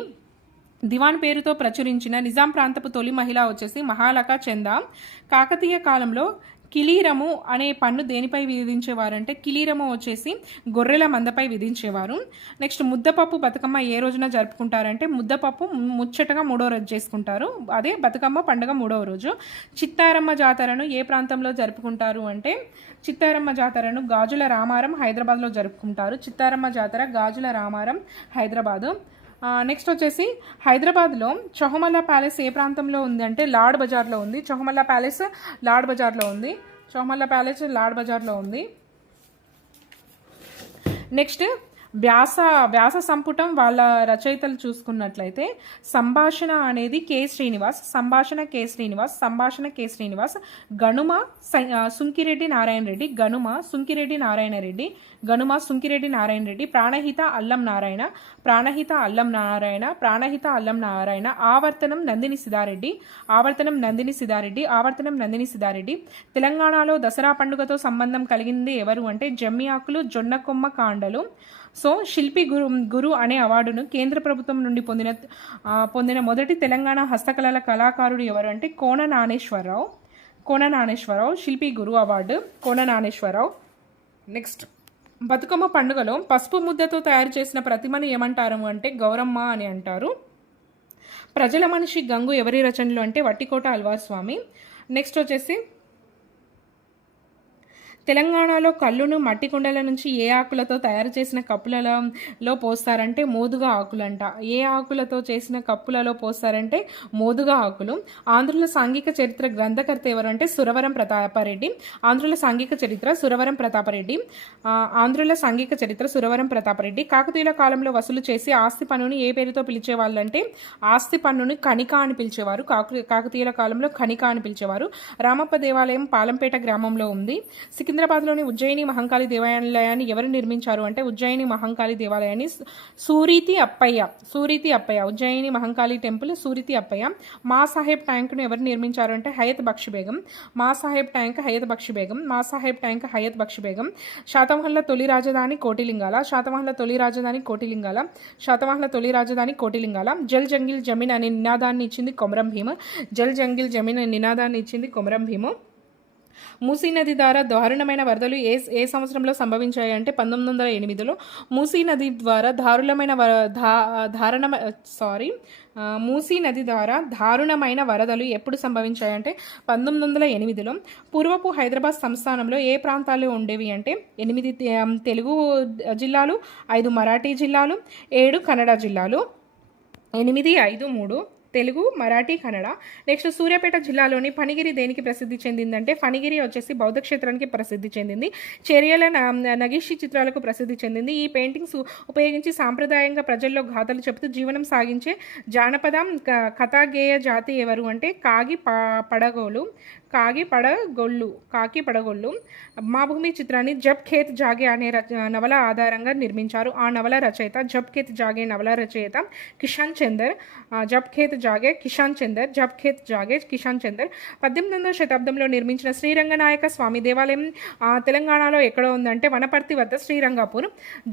దివాన్ పేరుతో ప్రచురించిన నిజాం ప్రాంతపు తొలి మహిళ వచ్చేసి మహాలకా చందా. కాకతీయ కాలంలో కిలీరము అనే పన్ను దేనిపై విధించేవారంటే కిలీరము వచ్చేసి గొర్రెల మందపై విధించేవారు. నెక్స్ట్ ముద్దపప్పు బతుకమ్మ ఏ రోజున జరుపుకుంటారంటే ముద్దపప్పు ముచ్చటగా 3వ రోజు చేసుకుంటారు. అదే బతుకమ్మ పండుగ 3వ రోజు. చిత్తారమ్మ జాతరను ఏ ప్రాంతంలో జరుపుకుంటారు అంటే చిత్తారమ్మ జాతరను గాజుల రామారం హైదరాబాద్లో జరుపుకుంటారు. చిత్తారమ్మ జాతర గాజుల రామారం హైదరాబాదు. నెక్స్ట్ వచ్చేసి హైదరాబాద్లో చౌహమల్లా ప్యాలెస్ ఏ ప్రాంతంలో ఉంది అంటే లాడ్ బజార్లో ఉంది. చౌహమల్లా ప్యాలెస్ లాడ్ బజార్లో ఉంది. చౌహమల్లా ప్యాలెస్ లాడ్ బజార్లో ఉంది. నెక్స్ట్ వ్యాస సంపుటం వాళ్ళ రచయితలు చూసుకున్నట్లయితే సంభాషణ అనేది కె శ్రీనివాస్, సంభాషణ కె శ్రీనివాస్, గణుమ సుంకిరెడ్డి నారాయణ రెడ్డి, ప్రాణహిత అల్లం నారాయణ, ఆవర్తనం నందిని సిదారెడ్డి. తెలంగాణలో దసరా పండుగతో సంబంధం కలిగింది ఎవరు అంటే జమ్మి ఆకులు, జొన్న కొమ్మ కాండలు. సో శిల్పి గురు అనే అవార్డును కేంద్ర ప్రభుత్వం నుండి పొందిన మొదటి తెలంగాణ హస్తకళల కళాకారుడు ఎవరు అంటే కోన నానేశ్వరరావు. శిల్పి గురు అవార్డు కోన నానేశ్వరరావు. నెక్స్ట్ బతుకమ్మ పండుగలో పసుపు ముద్దతో తయారు చేసిన ప్రతిమను ఏమంటారు అంటే గౌరమ్మ అని అంటారు. ప్రజల మనిషి గంగు ఎవరి రచనలు అంటే వట్టికోట అల్వార్ స్వామి. నెక్స్ట్ వచ్చేసి తెలంగాణలో కళ్ళును మట్టి కుండల నుంచి ఏ ఆకులతో తయారు చేసిన కప్పులలో పోస్తారంటే మోదుగా ఆకులంట. ఏ ఆకులతో చేసిన కప్పులలో పోస్తారంటే మోదుగా ఆకులు. ఆంధ్రుల సాంఘిక చరిత్ర గ్రంథకర్త ఎవరు అంటే సురవరం ప్రతాపరెడ్డి. ఆంధ్రుల సాంఘిక చరిత్ర సురవరం ప్రతాపరెడ్డి. కాకతీయుల కాలంలో వసూలు చేసి ఆస్తి పన్నుని ఏ పేరుతో పిలిచేవాళ్ళంటే ఆస్తి పన్నుని కణిక అని పిలిచేవారు. కాకతీయుల కాలంలో కణిక అని పిలిచేవారు. రామప్ప దేవాలయం పాలంపేట గ్రామంలో ఉంది. సికింద్రాబాద్లోని ఉజ్జయిని మహంకాళి దేవాలయాన్ని ఎవరు నిర్మించారు అంటే ఉజ్జయిని మహంకాళి దేవాలయాన్ని సూరీతి అప్పయ్య. ఉజ్జయిని మహంకాళి టెంపుల్ సూరీతి అప్పయ్య. మా సాహెబ్ ట్యాంక్ను ఎవరు నిర్మించారు అంటే హయత్ బక్షి బేగం. మా సాహెబ్ ట్యాంక్ హయత్ బక్షి బేగం. శాతవాహనుల తొలి రాజధాని కోటిలింగాల. జల్ జంగిల్ జమీన్ అనే నినాదాన్ని ఇచ్చింది కొమరం భీము. మూసీ నది ద్వారా దారుణమైన వరదలు ఏ సంవత్సరంలో సంభవించాయి అంటే 1908లో. మూసీ నది ద్వారా దారుణమైన వరదలు ఎప్పుడు సంభవించాయంటే 1908లో. పూర్వపు హైదరాబాద్ సంస్థానంలో ఏ ప్రాంతాలు ఉండేవి అంటే 8 తెలుగు జిల్లాలు, 5 మరాఠీ జిల్లాలు, 7 కన్నడ జిల్లాలు. 8, 5, 3 తెలుగు, మరాఠీ, కన్నడ. నెక్స్ట్ సూర్యాపేట జిల్లాలోని ఫణిగిరి దేనికి ప్రసిద్ధి చెందిందంటే ఫణిగిరి వచ్చేసి బౌద్ధ క్షేత్రానికి ప్రసిద్ధి చెందింది. చర్యల నగిషి చిత్రాలకు ప్రసిద్ధి చెందింది. ఈ పెయింటింగ్స్ ఉపయోగించి సాంప్రదాయంగా ప్రజల్లో గాథలు చెబుతూ జీవనం సాగించే జానపద కథాగేయ జాతి ఎవరు అంటే కాకి పడగొళ్ళు. మా భూమి చిత్రాన్ని జబ్ ఖేత్ జాగే అనే నవల ఆధారంగా నిర్మించారు. ఆ నవల రచయిత జబ్ ఖేత్ జాగే కిషాన్ చందర్. 18వ శతాబ్దంలో నిర్మించిన శ్రీరంగనాయక స్వామి దేవాలయం తెలంగాణలో ఎక్కడ ఉందంటే వనపర్తి వద్ద శ్రీరంగపూర్.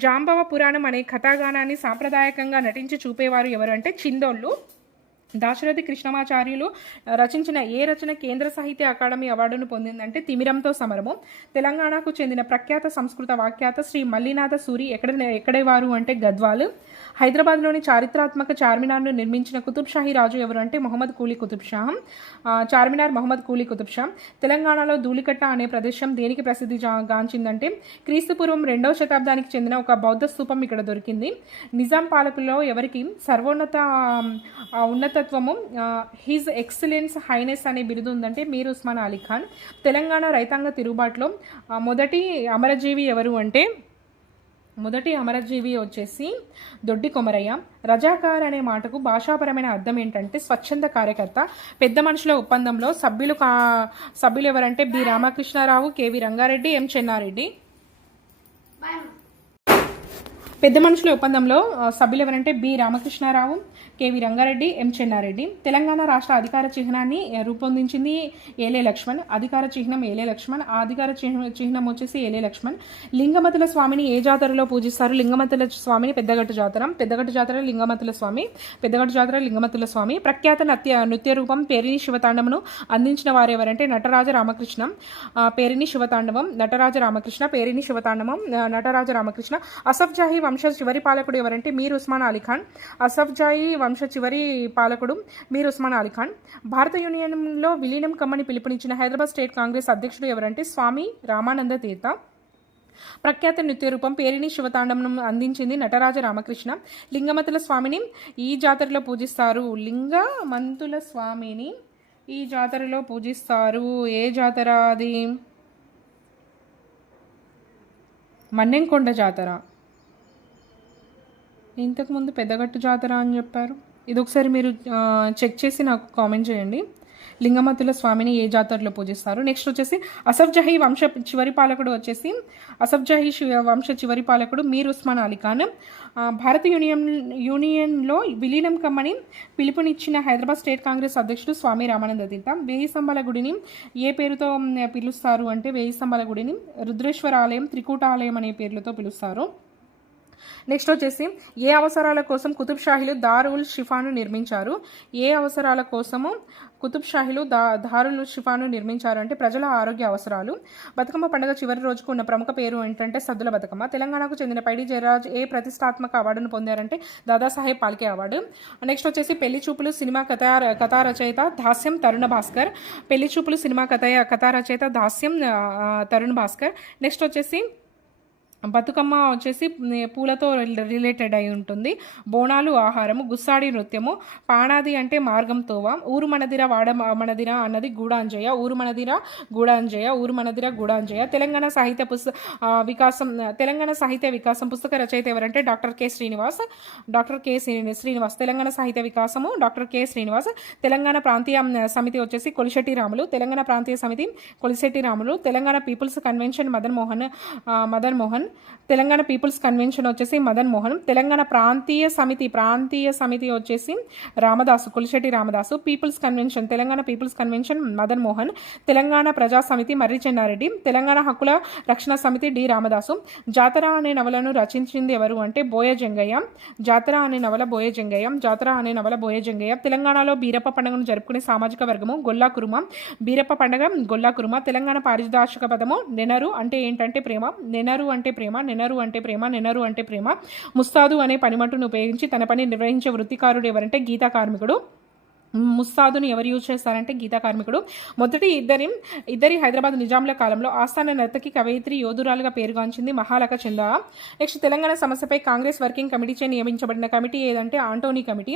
జాంబవ పురాణం అనే కథాగానాన్ని సాంప్రదాయకంగా నటించి చూపేవారు ఎవరు అంటే చిందోళ్ళు. దాశరథి కృష్ణమాచార్యులు రచించిన ఏ రచన కేంద్ర సాహిత్య అకాడమీ అవార్డును పొందిందంటే తిమిరంతో సమరము. తెలంగాణకు చెందిన ప్రఖ్యాత సంస్కృత వాఖ్యాత శ్రీ మల్లినాథ సూరి ఎక్కడేవారు అంటే గద్వాల్. హైదరాబాద్లోని చారిత్రాత్మక చార్మినార్ను నిర్మించిన కుతుబ్ షాహీ రాజు ఎవరు అంటే మొహమ్మద్ కూలీ కుతుబ్ షా. చార్మినార్ మొహమ్మద్ కూలీ కుతుబ్ షా. తెలంగాణలో ధూళికట్ట అనే ప్రదేశం దేనికి ప్రసిద్ధి గాంచిందంటే క్రీస్తుపూర్వం 2వ శతాబ్దానికి చెందిన ఒక బౌద్ధ స్తూపం ఇక్కడ దొరికింది. నిజాం పాలకుల్లో ఎవరికి ఉన్నతత్వము హిజ్ ఎక్సలెన్స్ హైనెస్ అనే బిరుదు ఉందంటే మీర్ ఉస్మాన్ అలీ ఖాన్. తెలంగాణ రైతాంగ తిరుగుబాటులో మొదటి అమరజీవి వచ్చేసి దొడ్డి కొమరయ్య. రజాకార్ అనే మాటకు భాషాపరమైన అర్థం ఏంటంటే స్వచ్ఛంద కార్యకర్త. పెద్ద మనుషుల ఒప్పందంలో సభ్యులు ఎవరంటే బి రామకృష్ణారావు, కేవి రంగారెడ్డి, ఎం చెన్నారెడ్డి. పెద్ద మనుషుల ఒప్పందంలో సభ్యులు ఎవరంటే బి రామకృష్ణారావు, కేవి రంగారెడ్డి, ఎం చెన్నారెడ్డి. తెలంగాణ రాష్ట్ర అధికార చిహ్నాన్ని రూపొందించింది ఏలే లక్ష్మణ్. అధికార చిహ్నం ఏలే లక్ష్మణ్. ఆ అధికార చిహ్నం వచ్చేసి ఏలే లక్ష్మణ్. లింగమతుల స్వామిని ఏ జాతరలో పూజిస్తారు? లింగమతుల స్వామిని పెద్దగట్టు జాతర లింగమతుల స్వామి. ప్రఖ్యాత నృత్య రూపం పేరిణి శివతాండవను అందించిన వారు ఎవరంటే నటరాజ రామకృష్ణ. పేరిణి శివతాండవం నటరాజ రామకృష్ణ. పేరిణి శివతాండవం నటరాజ రామకృష్ణ. అసఫ్జాహీ వంశ చివరి పాలకుడు ఎవరంటే మీర్ ఉస్మాన్ అలీ ఖాన్. అసఫ్జాహీ వంశ చివరి పాలకుడు మీర్ ఉస్మాన్ అలీ ఖాన్. భారత యూనియన్లో విలీనం కమ్మని పిలుపునిచ్చిన హైదరాబాద్ స్టేట్ కాంగ్రెస్ అధ్యక్షుడు ఎవరంటే స్వామి రామానంద తీర్థ. ప్రఖ్యాత నృత్య రూపం పేరిణి శివతాండవం అందించింది నటరాజ రామకృష్ణ. లింగమతుల స్వామిని ఈ జాతరలో పూజిస్తారు. లింగమంతుల స్వామిని ఈ జాతరలో పూజిస్తారు. ఏ జాతర అది? మన్నెంకొండ జాతర. ఇంతకుముందు పెద్దగట్టు జాతర అని చెప్పారు. ఇది ఒకసారి మీరు చెక్ చేసి నాకు కామెంట్ చేయండి. లింగమతుల స్వామిని ఏ జాతరలో పూజిస్తారు? నెక్స్ట్ వచ్చేసి అసఫ్జాహీ వంశ చివరి పాలకుడు మీర్ ఉస్మాన్ అలీ ఖాన్. భారత యూనియన్లో విలీనం కమ్మని పిలుపునిచ్చిన హైదరాబాద్ స్టేట్ కాంగ్రెస్ అధ్యక్షుడు స్వామి రామానంద తీర్థ. వేయి స్తంభాల గుడిని ఏ పేరుతో పిలుస్తారు అంటే వేయి స్తంభాల గుడిని రుద్రేశ్వర ఆలయం, త్రికూట ఆలయం అనే పేర్లతో పిలుస్తారు. నెక్స్ట్ వచ్చేసి ఏ అవసరాల కోసం కుతుబ్ షాహీలు దారుల్ షిఫాను నిర్మించారు? ఏ అవసరాల కోసము కుతుబ్ షాహీలు దారుల్ షిఫాను నిర్మించారు అంటే ప్రజల ఆరోగ్య అవసరాలు. బతుకమ్మ పండుగ చివరి రోజుకు ఉన్న ప్రముఖ పేరు ఏంటంటే సద్దుల బతుకమ్మ. తెలంగాణకు చెందిన పైడి జయరాజ్ ఏ ప్రతిష్టాత్మక అవార్డును పొందారంటే దాదాసాహెబ్ పాల్కే అవార్డు. నెక్స్ట్ వచ్చేసి పెళ్లి చూపులు సినిమా కథా రచయిత దాస్యం తరుణ భాస్కర్. పెళ్లి చూపులు సినిమా కథా రచయిత దాస్యం తరుణ్ భాస్కర్. నెక్స్ట్ వచ్చేసి బతుకమ్మ వచ్చేసి పూలతో రిలేటెడ్ అయి ఉంటుంది. బోనాలు ఆహారము, గుస్సాడి నృత్యము, పాణాది అంటే మార్గం తోవ, ఊరు మనదిర వాడ మనదిర అన్నది గూడాంజయ, ఊరు మనదిర గూడాంజయ. తెలంగాణ సాహిత్య వికాసం పుస్తక రచయిత ఎవరంటే doctor K Srinivas. Telangana Sahitya Vikasamu doctor K Srinivas. Telangana Prantiya Samiti వచ్చేసి Kolishetti Ramulu. Telangana Prantiya Samiti Kolishetti Ramulu. Telangana people's convention Madan Mohan. Telangana people's convention వచ్చేసి మదన్ మోహన్. తెలంగాణ ప్రాంతీయ సమితి వచ్చేసి రామదాసు, కొలిశెట్టి రామదాసు. Telangana people's convention Madan Mohan. తెలంగాణ ప్రజా సమితి మర్రి చెన్నారెడ్డి. తెలంగాణ హక్కుల రక్షణ సమితి డి రామదాసు. జాతర అనే నవలను రచించింది ఎవరు అంటే బోయ జంగయ్య. జాతర అనే నవల బోయ జంగయ్య. తెలంగాణలో బీరప్ప పండుగను జరుపుకునే సామాజిక వర్గము గొల్లా కురుమ. బీరప్ప పండుగ గొల్లా కురుమ. తెలంగాణ పారిభాషిక పదము నెనరు అంటే ఏంటంటే ప్రేమ. నెనరు అంటే ప్రేమ. ముస్తాదు అనే పనిమంటును ఉపయోగించి తన పని నిర్వహించే వృత్తికారుడు ఎవరంటే గీతా కార్మికుడు. ముస్తాదుని ఎవరు యూజ్ చేస్తారంటే గీతా కార్మికుడు. మొదటి ఇద్దరి హైదరాబాద్ నిజాంల కాలంలో ఆస్థాన నర్తకి, కవయిత్రి, యోధురాలుగా పేరుగాంచింది మహాలక చందా. నెక్స్ట్ తెలంగాణ సమస్యపై కాంగ్రెస్ వర్కింగ్ కమిటీచే నియమించబడిన కమిటీ ఏదంటే ఆంటోనీ కమిటీ.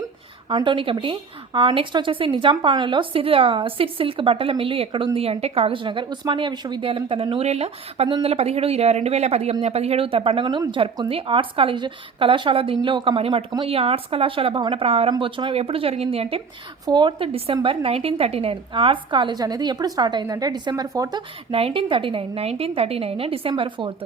నెక్స్ట్ వచ్చేసి నిజాం పాలనలో సిర్ సిల్క్ బట్టల మిల్లు ఎక్కడుంది అంటే కాగజ్ నగర్. ఉస్మానియా విశ్వవిద్యాలయం తన 100 2017 పండుగను జరుపుకుంది. ఆర్ట్స్ కళాశాల దీనిలో ఒక మణిమటకము. ఈ ఆర్ట్స్ కళాశాల భవన ప్రారంభోత్సవం ఎప్పుడు జరిగింది అంటే 4th December 1939. ఆర్ట్స్ కాలేజ్ అనేది ఎప్పుడు స్టార్ట్ అయిందంటే December 4th 1939 December 4th.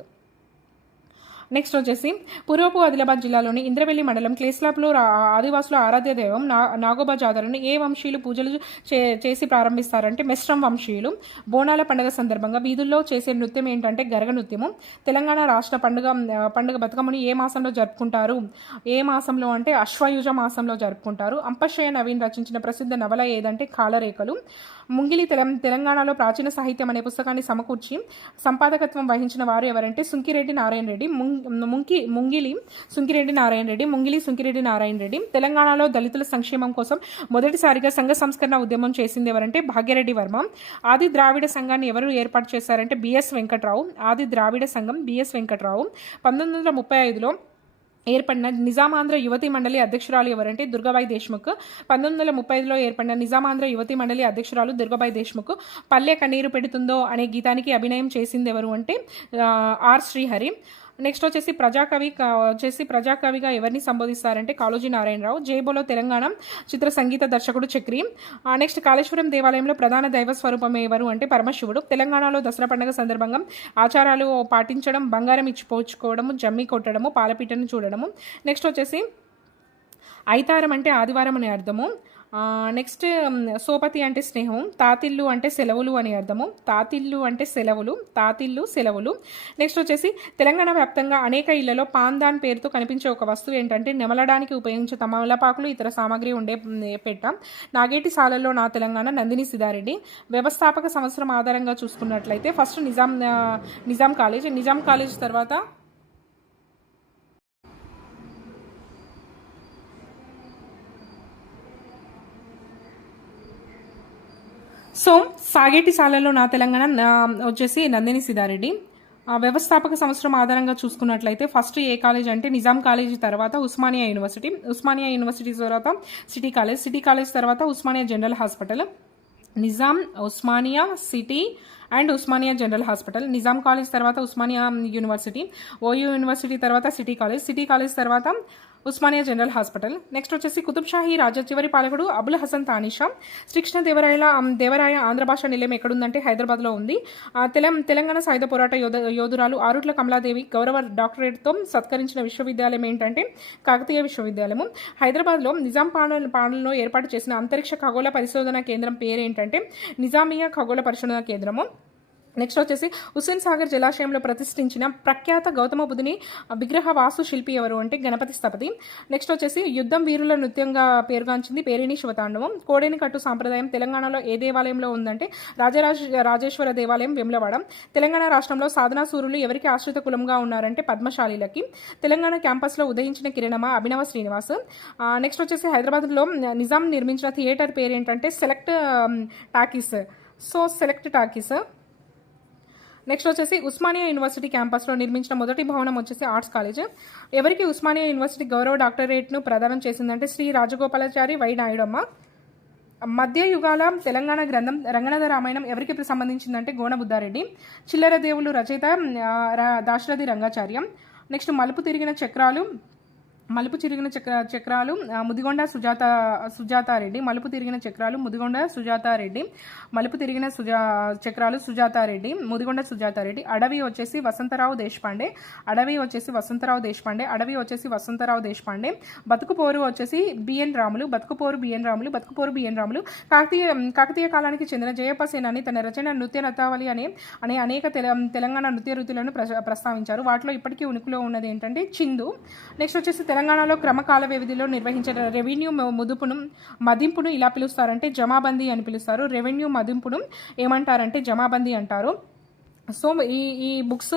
Next వచ్చేసి పూర్వపు ఆదిలాబాద్ జిల్లాలోని ఇంద్రవెల్లి మండలం క్లేస్లాప్లో ఆదివాసుల ఆరాధ్య దైవం నాగోబా జాతరను ఏ వంశీయులు పూజలు చేసి ప్రారంభిస్తారంటే మెస్రం వంశీయులు. బోనాల పండుగ సందర్భంగా వీధుల్లో చేసే నృత్యం ఏంటంటే గరగ నృత్యము. తెలంగాణ రాష్ట్ర పండుగ బతుకమ్మను ఏ మాసంలో జరుపుకుంటారు? ఏ మాసంలో అంటే అశ్వయుజ మాసంలో జరుపుకుంటారు. అంపశయ్య నవీన్ రచించిన ప్రసిద్ధ నవల ఏదంటే కాలరేఖలు. ముంగిలి తెలంగాణలో ప్రాచీన సాహిత్యం అనే పుస్తకాన్ని సమకూర్చి సంపాదకత్వం వహించిన వారు ఎవరంటే సుంకిరెడ్డి నారాయణ రెడ్డి. ముంగిలి సుంకిరెడ్డి నారాయణ రెడ్డి. తెలంగాణలో దళితుల సంక్షేమం కోసం మొదటిసారిగా సంఘ సంస్కరణ ఉద్యమం చేసింది ఎవరంటే భాగ్యరెడ్డి వర్మ. ఆది ద్రావిడ సంఘాన్ని ఎవరు ఏర్పాటు చేశారంటే బిఎస్ వెంకట్రావు. ఆది ద్రావిడ సంఘం బిఎస్ వెంకట్రావు. 1935లో ఏర్పడిన నిజామాంధ్ర యువతి మండలి అధ్యక్షురాలు ఎవరంటే దుర్గాబాయి దేశ్ముఖ్. 1935లో ఏర్పడిన నిజామాంధ్ర యువతి మండలి అధ్యక్షురాలు దుర్గాబాయి దేశ్ముఖ్. పల్లె కన్నీరు పెడుతుందో అనే గీతానికి అభినయం చేసింది ఎవరు అంటే ఆర్ శ్రీహరి. నెక్స్ట్ వచ్చేసి ప్రజాకవిగా ఎవరిని సంబోధిస్తారంటే కాళోజీ నారాయణరావు. జేబోలో తెలంగాణ చిత్ర సంగీత దర్శకుడు చక్రి. నెక్స్ట్ కాళేశ్వరం దేవాలయంలో ప్రధాన దైవ స్వరూపం ఎవరు అంటే పరమశివుడు. తెలంగాణలో దసరా పండుగ సందర్భంగా ఆచారాలు పాటించడం, బంగారం ఇచ్చిపోచుకోవడము, జమ్మి కొట్టడము, పాలపీటను చూడడము. నెక్స్ట్ వచ్చేసి ఐతారం అంటే ఆదివారం అనే అర్థము. నెక్స్ట్ సోపతి అంటే స్నేహం. తాతిల్లు అంటే సెలవులు అని అర్థము. తాతిల్లు సెలవులు. నెక్స్ట్ వచ్చేసి తెలంగాణ వ్యాప్తంగా అనేక ఇళ్లలో పాందాన్ పేరుతో కనిపించే ఒక వస్తువు ఏంటంటే నెమలడానికి ఉపయోగించే తమలపాకులు ఇతర సామాగ్రి ఉండే పెట్ట. నాగేటి సాలల్లో నా తెలంగాణ నందిని సిద్ధారెడ్డి. వ్యవస్థాపక సంవత్సరం ఆధారంగా చూసుకున్నట్లయితే ఫస్ట్ నిజాం కాలేజ్ తర్వాత సో సాగేటి సాలలో నా తెలంగాణ వచ్చేసి నందిని సిద్ధారెడ్డి. వ్యవస్థాపక సంవత్సరం ఆధారంగా చూసుకున్నట్లయితే ఫస్ట్ ఏ కాలేజ్ అంటే నిజాం కాలేజ్ తర్వాత ఉస్మానియా యూనివర్సిటీ తర్వాత సిటీ కాలేజ్ తర్వాత Osmania general hospital. Nizam, Osmania, city and Osmania general hospital. Nizam college తర్వాత ఉస్మానియా యూనివర్సిటీ. ఓయూ యూనివర్సిటీ తర్వాత సిటీ కాలేజ్ తర్వాత ఉస్మానియా జనరల్ హాస్పిటల్. నెక్స్ట్ వచ్చేసి కుతుబ్ షాహీ రాజా చివరి పాలకుడు అబుల్ హసన్ తానిషా. శ్రీకృష్ణ దేవరాయ ఆంధ్ర భాష నిలయం ఎక్కడుందంటే హైదరాబాద్లో ఉంది. తెలంగాణ సాయుధ పోరాట యోధురాలు ఆరుట్ల కమలాదేవి గౌరవ డాక్టరేట్తో సత్కరించిన విశ్వవిద్యాలయం ఏంటంటే కాకతీయ విశ్వవిద్యాలయం. హైదరాబాద్లో నిజాం పాలనలో ఏర్పాటు చేసిన అంతరిక్ష ఖగోళ పరిశోధన కేంద్రం పేరు ఏంటంటే నిజామియా ఖగోళ పరిశోధన కేంద్రము. నెక్స్ట్ వచ్చేసి హుస్సేన్ సాగర్ జలాశయంలో ప్రతిష్ఠించిన ప్రఖ్యాత గౌతమ బుద్ధుని విగ్రహ వాస్తు శిల్పి ఎవరు అంటే గణపతి స్థపతి. నెక్స్ట్ వచ్చేసి యుద్ధం వీరుల నృత్యంగా పేరుగాంచింది పేరిణి శివతాండవం. కోడేని కట్టు సాంప్రదాయం తెలంగాణలో ఏ దేవాలయంలో ఉందంటే రాజేశ్వర దేవాలయం వేములవాడ. తెలంగాణ రాష్ట్రంలో సాధనా సూరులు ఎవరికి ఆశ్రిత కులంగా ఉన్నారంటే పద్మశాలిలకి. తెలంగాణ క్యాంపస్లో ఉదయించిన కిరణమ అభినవ శ్రీనివాస్. నెక్స్ట్ వచ్చేసి హైదరాబాద్లో నిజాం నిర్మించిన థియేటర్ పేరు ఏంటంటే సెలెక్ట్ టాకీస్. నెక్స్ట్ వచ్చేసి ఉస్మానియా యూనివర్సిటీ క్యాంపస్లో నిర్మించిన మొదటి భవనం వచ్చేసి ఆర్ట్స్ కాలేజ్. ఎవరికి ఉస్మానియా యూనివర్సిటీ గౌరవ డాక్టరేట్ను ప్రదానం చేసిందంటే శ్రీ రాజగోపాలాచారి వై నాయుడమ్మ. మధ్యయుగాల తెలంగాణ గ్రంథం రంగనాథ రామాయణం ఎవరికి సంబంధించిందంటే గోనబుద్ధారెడ్డి. చిల్లర దేవులు రచయిత దాశరథి రంగాచార్యం. నెక్స్ట్ మలుపు తిరిగిన చక్రాలు ముదిగొండ సుజాతారెడ్డి. ముదిగొండ సుజాతారెడ్డి. అడవి వచ్చేసి వసంతరావు దేశపాండే. బతుకుపోరు వచ్చేసి బిఎన్ రాములు. కాకతీయ కాలానికి చెందిన జయప్ప సేనాని తన రచన నృత్య రతావళి అనే అనేక తెలంగాణ నృత్య రుతులను ప్రస్తావించారు. వాటిలో ఇప్పటికీ ఉనికిలో ఉన్నది ఏంటంటే చిందు. నెక్స్ట్ వచ్చేసి తెలంగాణలో క్రమకాల వ్యవధిలో నిర్వహించిన రెవెన్యూ మదింపును ఇలా పిలుస్తారంటే జమాబందీ అని పిలుస్తారు. రెవెన్యూ మదింపును ఏమంటారంటే జమాబందీ అంటారు. సో ఈ బుక్స్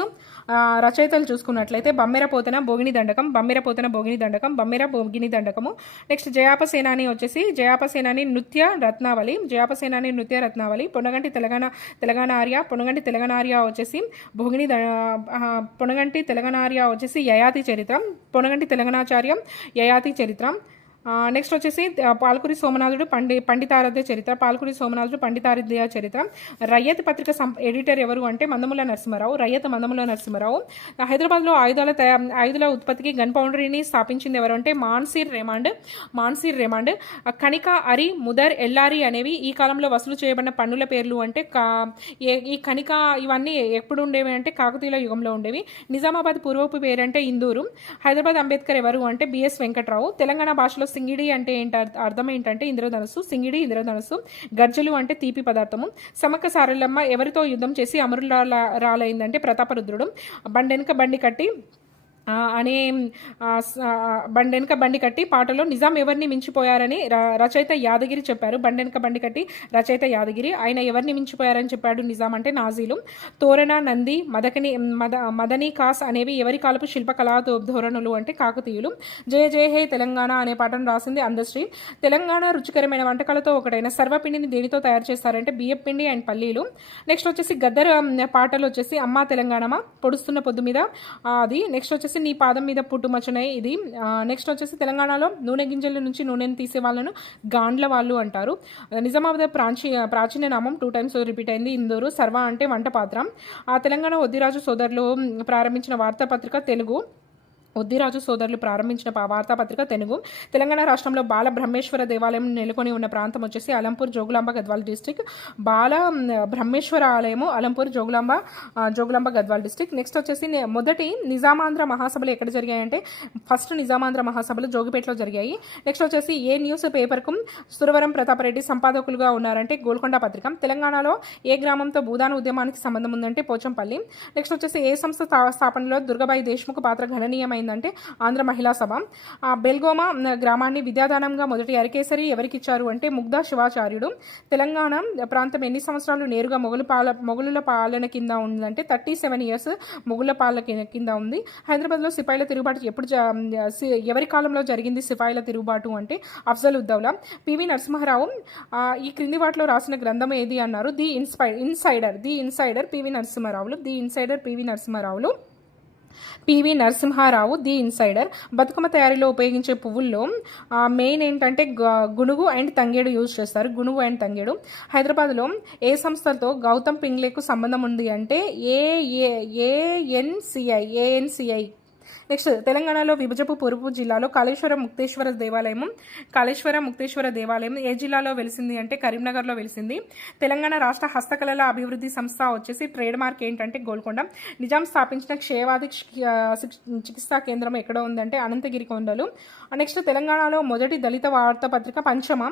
రచయితలు చూసుకున్నట్లయితే బమ్మెర పోతన భోగిని దండకము. నెక్స్ట్ జయాప సేనాని నృత్య రత్నావళి. పొనగంటి తెలంగాణ ఆర్య వచ్చేసి పొనగంటి తెలంగాణ ఆర్య వచ్చేసి యయాతి చరిత్రం. పొనగంటి తెలంగాణాచార్యం యయాతి చరిత్రం. నెక్స్ట్ వచ్చేసి పాల్కురి సోమనాథుడు పండితారాధ్య చరిత్ర. పాల్కురి సోమనాథుడు పండితారాధ్య చరిత్ర. రయ్యత్ పత్రిక ఎడిటర్ ఎవరు అంటే మందముల నరసింహారావు. రయ్యత్ మందముల నరసింహారావు. హైదరాబాద్లో ఆయుధాల ఉత్పత్తికి గన్ పౌండరీని స్థాపించింది ఎవరు అంటే మాన్సీర్ రెమాండ్. కనిక, అరి, ముదర్, ఎల్లారి అనేవి ఈ కాలంలో వసూలు చేయబడిన పన్నుల పేర్లు. అంటే ఈ కనిక ఇవన్నీ ఎప్పుడు ఉండేవి అంటే కాకతీయుల యుగంలో ఉండేవి. నిజామాబాద్ పూర్వపు పేరంటే ఇందూరు. హైదరాబాద్ అంబేద్కర్ ఎవరు అంటే బిఎస్ వెంకట్రావు. తెలంగాణ భాషలో సింగిడి అంటే అర్థం ఏంటంటే ఇంద్రధనుస్సు. సింగిడి ఇంద్రధనుస్సు. గర్జలు అంటే తీపి పదార్థము. సమక్క సారలమ్మ ఎవరితో యుద్ధం చేసి అమరురాలైందంటే ప్రతాపరుద్రుడు. బండెనక బండి కట్టి అనే బండెనక బండి కట్టి పాటలో నిజాం ఎవరిని మించిపోయారని రచయిత యాదగిరి చెప్పారు. బండెనక బండి కట్టి రచయిత యాదగిరి. ఆయన ఎవరిని మించిపోయారని చెప్పాడు నిజాం అంటే నాజీలు. తోరణ, నంది, మదనీ కాస్ అనేవి ఎవరి కాలపు శిల్పకళా ధోరణులు అంటే కాకతీయులు. జయ జయ హే తెలంగాణ అనే పాటను రాసింది అందశ్రీ. తెలంగాణ రుచికరమైన వంటకాలతో ఒకటైన సర్వపిండిని దేనితో తయారు చేస్తారంటే బియ్యం పిండి అండ్ పల్లీలు. నెక్స్ట్ వచ్చేసి గద్దర్ పాటలు వచ్చేసి అమ్మా తెలంగాణమా, పొడుస్తున్న పొద్దు మీద అది. నెక్స్ట్ వచ్చేసి నీ పాదం మీద పుట్టుమచ్చనే ఇది. నెక్స్ట్ వచ్చేసి తెలంగాణలో నూనె గింజల నుంచి నూనెను తీసే వాళ్ళను గాండ్ల వాళ్ళు అంటారు. నిజామాబాద్ ప్రాచీన నామం 2 times రిపీట్ అయింది. ఇందూరు. సర్వ అంటే వంట పాత్ర. తెలంగాణ ఒద్దిరాజు సోదరులు ప్రారంభించిన వార్తాపత్రిక తెలుగు. ఒద్దిరాజు సోదరులు ప్రారంభించిన వార్తాపత్రిక తెలుగు. తెలంగాణ రాష్ట్రంలో బాల బ్రహ్మేశ్వర దేవాలయం నెలకొని ఉన్న ప్రాంతం వచ్చేసి అలంపూర్, జోగులాంబ, గద్వాల్ డిస్టిక్. బాల బ్రహ్మేశ్వర ఆలయము అలంపూర్, జోగులాంబ గద్వాల్ డిస్టిక్. నెక్స్ట్ వచ్చేసి మొదటి నిజామాంధ్ర మహాసభలు ఎక్కడ జరిగాయంటే ఫస్ట్ నిజామాంధ్ర మహాసభలు జోగిపేటలో జరిగాయి. నెక్స్ట్ వచ్చేసి ఏ న్యూస్ పేపర్కు సురవరం ప్రతాపరెడ్డి సంపాదకులుగా ఉన్నారంటే గోల్కొండ పత్రిక. తెలంగాణలో ఏ గ్రామంతో భూదాన ఉద్యమానికి సంబంధం ఉందంటే పోచంపల్లి. నెక్స్ట్ వచ్చేసి ఏ సంస్థ స్థాపనలో దుర్గాబాయి దేశ్ముఖ్ పాత్ర గణనీయమైన అంటే ఆంధ్ర మహిళా సభ. బెల్గోమా గ్రామాన్ని విద్యాదానంగా మొదటి అరికేసరి ఎవరికి ఇచ్చారు అంటే ముగ్ధా శివాచార్యుడు. తెలంగాణ ప్రాంతం ఎన్ని సంవత్సరాలు నేరుగా మొఘలుల పాలన కింద ఉందంటే 37 years మొఘలుల పాలన కింద ఉంది. హైదరాబాద్లో సిపాయిల తిరుగుబాటు ఎవరి కాలంలో జరిగింది సిపాయిల తిరుగుబాటు అంటే అఫ్జల్ ఉద్దౌలా. పివి నరసింహారావు ఈ క్రింది వాటిలో రాసిన గ్రంథం ఏది అన్నారు. The insider PV Narasimha Rao. The insider. Bathukamma తయారీలో ఉపయోగించే పువ్వుల్లో మెయిన్ ఏంటంటే గునుగు అండ్ తంగేడు యూజ్ చేస్తారు. గునుగు అండ్ తంగేడు. హైదరాబాద్లో ఏ సంస్థలతో గౌతమ్ పింగ్లేకు సంబంధం ఉంది అంటే ఏఎన్సిఐ. నెక్స్ట్ తెలంగాణలో విభజపు పూర్వపు జిల్లాలో కాళేశ్వర ముక్తేశ్వర దేవాలయం ఏ జిల్లాలో వెలిసింది అంటే కరీంనగర్లో వెలిసింది. తెలంగాణ రాష్ట్ర హస్తకళల అభివృద్ధి సంస్థ వచ్చేసి ట్రేడ్ మార్క్ ఏంటంటే గోల్కొండ. నిజాం స్థాపించిన క్షయవాది చికిత్సా కేంద్రం ఎక్కడ ఉందంటే అనంతగిరి కొండలు. నెక్స్ట్ తెలంగాణలో మొదటి దళిత వార్తాపత్రిక పంచమ.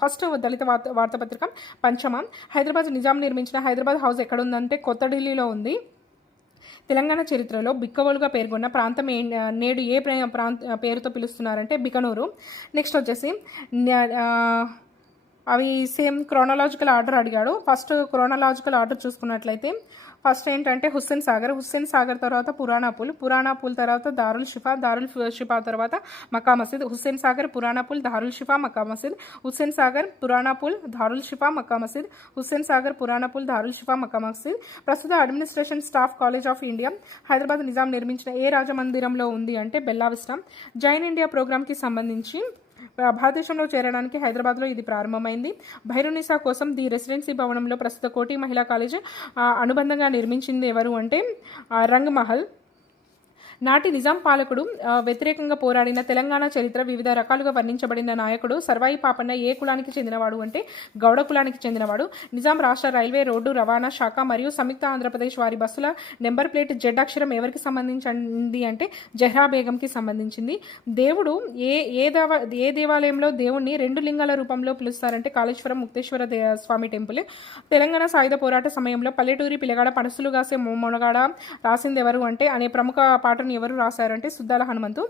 ఫస్ట్ దళిత వార్తాపత్రిక పంచమ. హైదరాబాద్ నిజాం నిర్మించిన హైదరాబాద్ హౌస్ ఎక్కడ ఉందంటే కొత్త ఢిల్లీలో ఉంది. తెలంగాణ చరిత్రలో బిక్కవోలుగా పేర్కొన్న ప్రాంతం నేడు ఏ పేరుతో పిలుస్తున్నారంటే బికనూరు. నెక్స్ట్ వచ్చేసి అవి సేమ్ క్రోనలాజికల్ ఆర్డర్ అడిగాడు. ఫస్ట్ క్రోనలాజికల్ ఆర్డర్ చూసుకున్నట్లయితే ఫస్ట్ ఏంటంటే హుస్సేన్ సాగర్ తర్వాత పురాణాపూల్ తర్వాత దారుల్ షిఫా తర్వాత మక్కా మసీద్. హుస్సేన్ సాగర్, పురాణాపూల్, దారుల్ షిఫా, మక్కా మసీద్. హుస్సేన్ సాగర్, పురాణాపూల్, దారుల్ షిఫా, మక్కా మసీద్. హుస్సేన్ సాగర్, పురాణాపూల్, దారుల్ షిఫా, మక్కా మసీద్. ప్రస్తుత administration staff college of India Hyderabad Nizam నిర్మించిన ఏ రాజమందిరంలో ఉంది అంటే బెల్లా విస్టా. జైన్ ఇండియా ప్రోగ్రామ్కి సంబంధించి భారతదేశంలో చేరడానికి హైదరాబాద్లో ఇది ప్రారంభమైంది. భైరునిసా కోసం ది రెసిడెన్సీ భవనంలో ప్రస్తుత కోటి మహిళా కాలేజ్ అనుబంధంగా నిర్మించింది ఎవరు అంటే రంగ్ మహల్. నాటి నిజాం పాలకుడు వ్యతిరేకంగా పోరాడిన తెలంగాణ చరిత్ర వివిధ రకాలుగా వర్ణించబడిన నాయకుడు సర్వాయి పాపన్న ఏ కులానికి చెందినవాడు అంటే గౌడ కులానికి చెందినవాడు. నిజాం రాష్ట్ర రైల్వే రోడ్డు రవాణా శాఖ మరియు సంయుక్త ఆంధ్రప్రదేశ్ వారి బస్సుల నెంబర్ ప్లేట్ జెడ్ అక్షరం ఎవరికి సంబంధించింది అంటే జహ్రా బేగంకి సంబంధించింది. దేవుడు ఏ దేవాలయంలో దేవుణ్ణి 2 లింగాల రూపంలో పిలుస్తారంటే కాళేశ్వరం ముక్తేశ్వర స్వామి టెంపుల్. తెలంగాణ సాయుధ పోరాట సమయంలో పల్లెటూరి పిల్లగాడ పనసులు కాసే మొనగాడ రాసింది ఎవరు అంటే అనే ప్రముఖ పాటను ఎవరు రాశారంటే సుద్దాల హనుమంతు.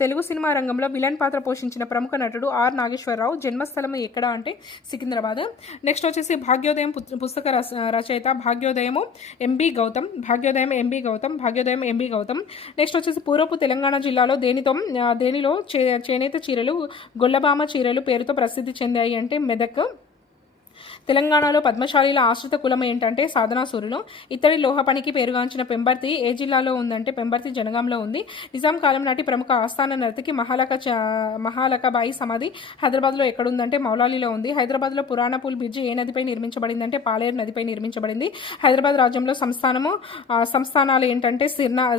తెలుగు సినిమా రంగంలో విలన్ పాత్ర పోషించిన ప్రముఖ నటుడు ఆర్ నాగేశ్వరరావు. జన్మస్థలం ఎక్కడ అంటే సికింద్రాబాద్. నెక్స్ట్ వచ్చేసి భాగ్యోదయం పుస్తక రచయిత భాగ్యోదయం ఎంబి గౌతమ్. నెక్స్ట్ వచ్చేసి పూర్వపు తెలంగాణ జిల్లాలో దేనిలో చేనేత చీరలు గొల్లబామ చీరలు పేరుతో ప్రసిద్ధి చెందాయి అంటే మెదక్. తెలంగాణలో పద్మశాలీల ఆశ్రిత కులం ఏంటంటే సాధనాసూరులు. ఇత్తడి లోహ పనికి పేరుగాంచిన పెంబర్తి ఏ జిల్లాలో ఉందంటే పెంబర్తి జనగాంలో ఉంది. నిజాం కాలం నాటి ప్రముఖ ఆస్థాన నర్తకి మహాలకాబాయి సమాధి హైదరాబాద్లో ఎక్కడుందంటే మౌలాలీలో ఉంది. హైదరాబాద్లో పురాణపూల్ బ్రిడ్జి ఏ నదిపై నిర్మించబడిందంటే పాలేరు నదిపై నిర్మించబడింది. హైదరాబాద్ రాజ్యంలో సంస్థానాలు ఏంటంటే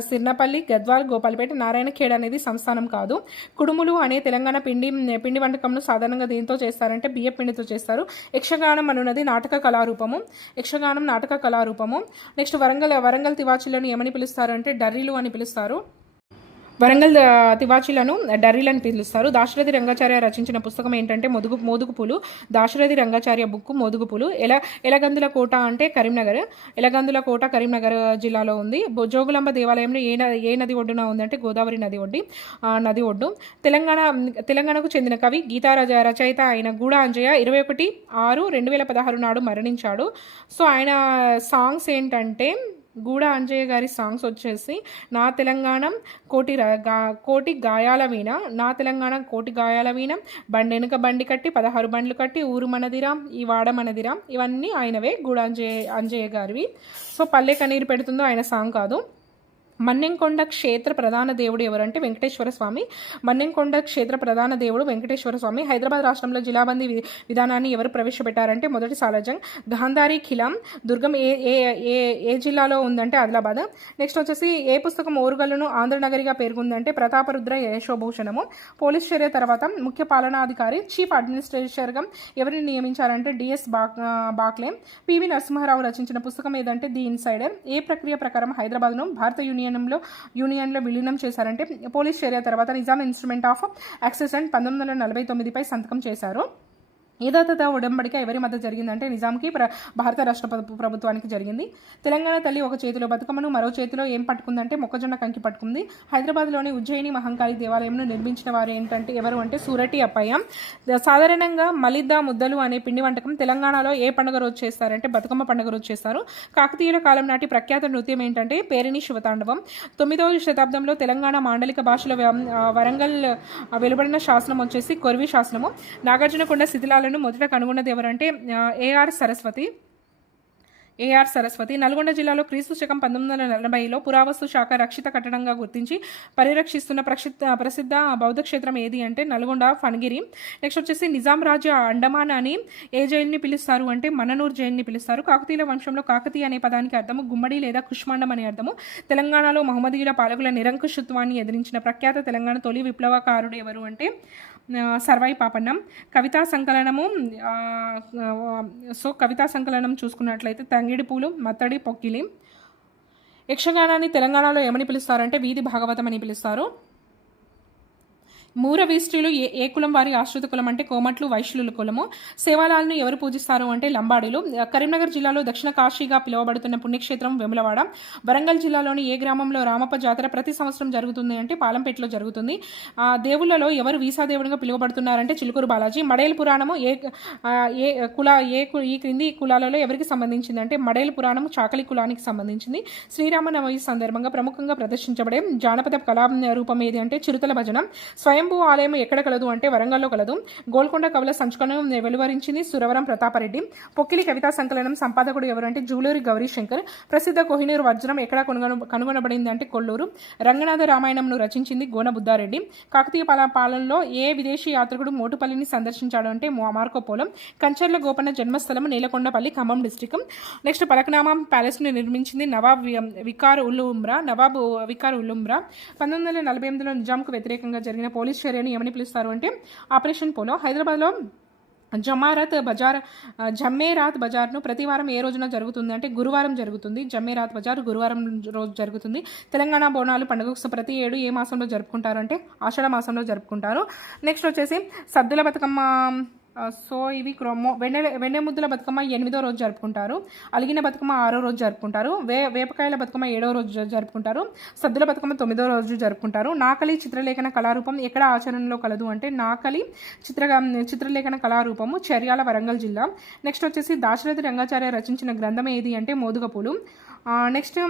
సిర్నపల్లి, గద్వాల్, గోపాల్పేట. నారాయణఖేడ్ అనేది సంస్థానం కాదు. కుడుములు అనే తెలంగాణ పిండి వంటకంను సాధారణంగా దేంతో చేస్తారంటే బియ్య పిండితో చేస్తారు. యక్షగానం అనున్నది నాటక కళారూపము. నెక్స్ట్ వరంగల్ తివాచీలను ఏమని పిలుస్తారు అంటే డర్రీలు అని పిలుస్తారు. వరంగల్ తివాచీలను డర్రీలని పిలుస్తారు. దాశరథి రంగాచార్య రచించిన పుస్తకం ఏంటంటే మోదుగుపూలు. దాశరథి రంగాచార్య బుక్ మోదుగుపూలు. ఎలగందుల కోట అంటే కరీంనగర్ జిల్లాలో ఉంది. జోగులాంబ దేవాలయంలో ఏ నది ఒడ్డున ఉందంటే గోదావరి నది ఒడ్డు. తెలంగాణకు చెందిన కవి గీతా రచయిత అయిన గూడ అంజయ్య 21/6/2016 నాడు మరణించాడు. సో ఆయన సాంగ్స్ ఏంటంటే గూడ అంజయ్య గారి సాంగ్స్ వచ్చేసి నా తెలంగాణ కోటి గాయాల వీణ, నా తెలంగాణ కోటి గాయాల వీణ, బండెనుక బండి కట్టి 16 బండ్లు కట్టి ఊరు మనదిరా ఈ వాడ మనదిరా, ఇవన్నీ ఆయనవే గూడ అంజయ్య గారివి. సో పల్లె కన్నీరు పెడుతుందో ఆయన సాంగ్ కాదు. మన్నెంకొండ క్షేత్ర ప్రధాన దేవుడు ఎవరంటే వెంకటేశ్వర స్వామి. మన్నెంకొండ క్షేత్ర ప్రధాన దేవుడు వెంకటేశ్వర స్వామి. హైదరాబాద్ రాష్ట్రంలో జిలాబందీ విధానాన్ని ఎవరు ప్రవేశపెట్టారంటే మొదటి సాలార్జంగ్. గాంధారి ఖిలాం దుర్గం ఏ జిల్లాలో ఉందంటే ఆదిలాబాద్. నెక్స్ట్ వచ్చేసి ఏ పుస్తకం ఓరుగల్లును ఆంధ్రనగరిగా పేర్కొందంటే ప్రతాపరుద్ర యశోభూషణము. పోలీస్ చర్య తర్వాత ముఖ్య పాలనాధికారి చీఫ్ అడ్మినిస్ట్రేటర్గా ఎవరిని నియమించారంటే డిఎస్ బాక్లే. పివి నరసింహారావు రచించిన పుస్తకం ఏదంటే ది ఇన్సైడర్. ఏ ప్రక్రియ ప్రకారం హైదరాబాద్ను భారత యూనియన్లో విలీనం చేశారంటే పోలీస్ చర్య తర్వాత Nizam instrument of access and 1949పై సంతకం చేశారు. ఏదాత ఉడంబడిక ఎవరి మధ్య జరిగిందంటే నిజాంకి భారత రాష్ట్ర ప్రభుత్వానికి జరిగింది. తెలంగాణ తల్లి ఒక చేతిలో బతుకమ్మను మరో చేతిలో ఏం పట్టుకుందంటే మొక్కజొన్న కంకి పట్టుకుంది. హైదరాబాద్లోని ఉజ్జయిని మహంకాళి దేవాలయంను నిర్మించిన వారు ఎవరు అంటే సూరటి అప్పయ్య. సాధారణంగా మలిద్దా ముద్దలు అనే పిండి వంటకం తెలంగాణలో ఏ పండుగ రోజు చేస్తారంటే బతుకమ్మ పండుగ రోజు చేస్తారు. కాకతీయుల కాలం నాటి ప్రఖ్యాత నృత్యం ఏంటంటే పేరిణి శివతాండవం. 9వ శతాబ్దంలో తెలంగాణ మాండలిక భాషలో వరంగల్ వెలువడిన శాసనం వచ్చేసి కొరివి శాసనము. నాగార్జునకొండ శిథిలాలను మొదట కనుగొన్నది ఎవరంటే ఏఆర్ సరస్వతి. నల్గొండ జిల్లాలో క్రీస్తు శకం 1940లో పురావస్తు శాఖ రక్షిత కట్టడంగా గుర్తించి పరిరక్షిస్తున్న ప్రసిద్ధ బౌద్ధ క్షేత్రం ఏది అంటే నల్గొండ ఫణగిరి. నెక్స్ట్ వచ్చేసి నిజాం రాజ్య అండమాన్ అని ఏ జైలుని పిలుస్తారు అంటే మననూర్ జైలుని పిలుస్తారు. కాకతీయుల వంశంలో కాకతీయ అనే పదానికి అర్థము గుమ్మడి లేదా కుష్మాండం అనే అర్థము. తెలంగాణలో మహమ్మదీయుల పాలకుల నిరంకుశత్వాన్ని ఎదిరించిన ప్రఖ్యాత తెలంగాణ తొలి విప్లవకారుడు ఎవరు అంటే సర్వాయి పాపన్నం. కవితా సంకలనం చూసుకున్నట్లయితే తంగిడి పూలు, మత్తడి, పొక్కిలి. యక్షగానాన్ని తెలంగాణలో ఏమని పిలుస్తారంటే వీధి భాగవతం అని పిలుస్తారు. మూరవీస్ట్రీలు ఏ కులం వారి ఆశ్రిత కులం అంటే కోమట్లు వైశ్యుల కులము. సేవాలాలను ఎవరు పూజిస్తారు అంటే లంబాడీలు. కరీంనగర్ జిల్లాలో దక్షిణ కాశీగా పిలువబడుతున్న పుణ్యక్షేత్రం వేములవాడ. వరంగల్ జిల్లాలోని ఏ గ్రామంలో రామప్ప జాతర ప్రతి సంవత్సరం జరుగుతుంది అంటే పాలంపేటలో జరుగుతుంది. దేవుళ్లలో ఎవరు వీసాదేవుడిగా పిలువబడుతున్నారంటే చిలుకూరు బాలాజీ. మడేలు పురాణము ఈ క్రింది కులాలలో ఎవరికి సంబంధించింది అంటే మడేలు పురాణము చాకలి కులానికి సంబంధించింది. శ్రీరామనవమి సందర్భంగా ప్రముఖంగా ప్రదర్శించబడే జానపద కళా రూపం ఏది అంటే చిరుతల భజన. స్వయంభూ ఆలయం ఎక్కడ కలదు అంటే వరంగల్లో కలదు. గోల్కొండ కవుల సంచుకనం వెలువరించింది సురవరం ప్రతాపరెడ్డి. పొక్కిలి కవితా సంకలనం సంపాదకుడు ఎవరు అంటే జూలూరి గౌరీశంకర్. ప్రసిద్ధ కోహినూరు వజ్రం ఎక్కడ కనుగొనబడింది అంటే కొల్లూరు. రంగనాథ రామాయణంను రచించింది గోన బుద్ధారెడ్డి. కాకతీయ పాలనలో ఏ విదేశీ యాత్రికుడు మోటుపల్లిని సందర్శించాడు అంటే మార్కోపోలం. కంచర్ల గోపన్న జన్మస్థలం నేలకొండపల్లి, ఖమ్మం డిస్టిక్. నెక్స్ట్ పలకనామా ప్యాలెస్ను నిర్మించింది నవాబ్ వికార్ ఉల్ ఉమ్రా. 1948లో నిజాంకు వ్యతిరేకంగా జరిగిన పోలీస్ చర్యను ఏమని పిలుస్తారు అంటే ఆపరేషన్ పోలో. హైదరాబాద్లో జమ్మేరాత్ బజార్ను ప్రతివారం ఏ రోజున జరుగుతుంది అంటే గురువారం జరుగుతుంది. జమ్మేరాత్ బజార్ గురువారం రోజు జరుగుతుంది. తెలంగాణ బోనాలు పండుగ ప్రతి ఏడు ఏ మాసంలో జరుపుకుంటారు అంటే ఆషాఢ మాసంలో జరుపుకుంటారు. నెక్స్ట్ వచ్చేసి సద్దుల బతుకమ్మ. సో ఇవి వెన్నెముద్దుల బతుకమ్మ 8వ రోజు జరుపుకుంటారు. అలిగిన బతుకమ్మ 6వ రోజు జరుపుకుంటారు. వేపకాయల బతుకమ్మ 7వ రోజు జరుపుకుంటారు. సద్దుల బతుకమ్మ 9వ రోజు జరుపుకుంటారు. నాకలి చిత్రలేఖన కళారూపం ఎక్కడ ఆచరణలో కలదు అంటే నాకలి చిత్రలేఖన కళారూపము చర్యాల, వరంగల్ జిల్లా. నెక్స్ట్ వచ్చేసి దాశరథి రంగాచార్య రచించిన గ్రంథం ఏది అంటే మోదుగపూలు. నెక్స్ట్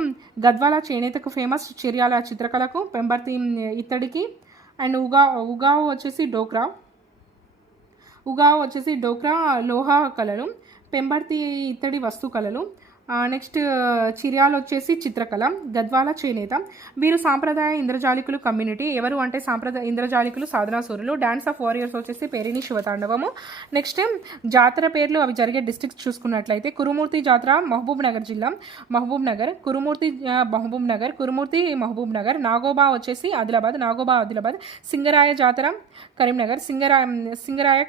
గద్వాల చేనేతకు ఫేమస్, చర్యాల చిత్రకళకు, పెంబర్తి ఇత్తడికి, అండ్ ఉగావు వచ్చేసి డోక్రా లోహ కళలు. పెంబర్తి ఇత్తడి వస్తుకళలు, నెక్స్ట్ చిర్యాల వచ్చేసి చిత్రకళ, గద్వాల చేనేత. వీరు సాంప్రదాయ ఇంద్రజాలికులు కమ్యూనిటీ. ఎవరు అంటే సాంప్రదాయ ఇంద్రజాలికులు సాధనాసూరులు. డాన్స్ ఆఫ్ వారియర్స్ వచ్చేసి పేరిణి శివతాండవము. నెక్స్ట్ జాతర పేర్లు అవి జరిగే డిస్ట్రిక్ట్స్ చూసుకున్నట్లయితే కురుమూర్తి జాతర మహబూబ్ నగర్ జిల్లా, మహబూబ్ నగర్. కురుమూర్తి మహబూబ్ నగర్, కురుమూర్తి మహబూబ్ నగర్. నాగోబా వచ్చేసి ఆదిలాబాద్, నాగోబా ఆదిలాబాద్. సింగరాయ జాతర కరీంనగర్, సింగరాయ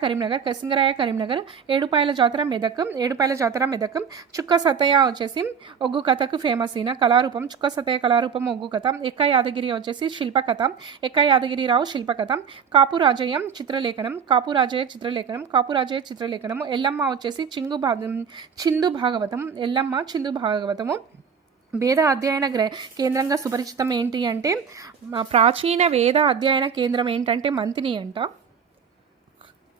కరీంనగర్. ఏడుపాయల జాతర మెదక్. చుక్క సతయ్య వచ్చేసి ఒగ్గు కథకు ఫేమస్ అయిన కళారూపం. చుక్క సతయ్య కళారూపం ఒగ్గు కథ. ఎక్క యాదగిరి వచ్చేసి శిల్పకథ, ఎక్క యాదగిరిరావు శిల్పకథ. కాపు రాజయ్య చిత్రలేఖనం, ఎల్లమ్మ వచ్చేసి చిందు భాగవతము. వేద అధ్యయన కేంద్రంగా సుపరిచితం ఏంటి అంటే, ప్రాచీన వేద అధ్యయన కేంద్రం ఏంటంటే మంతిని అంట.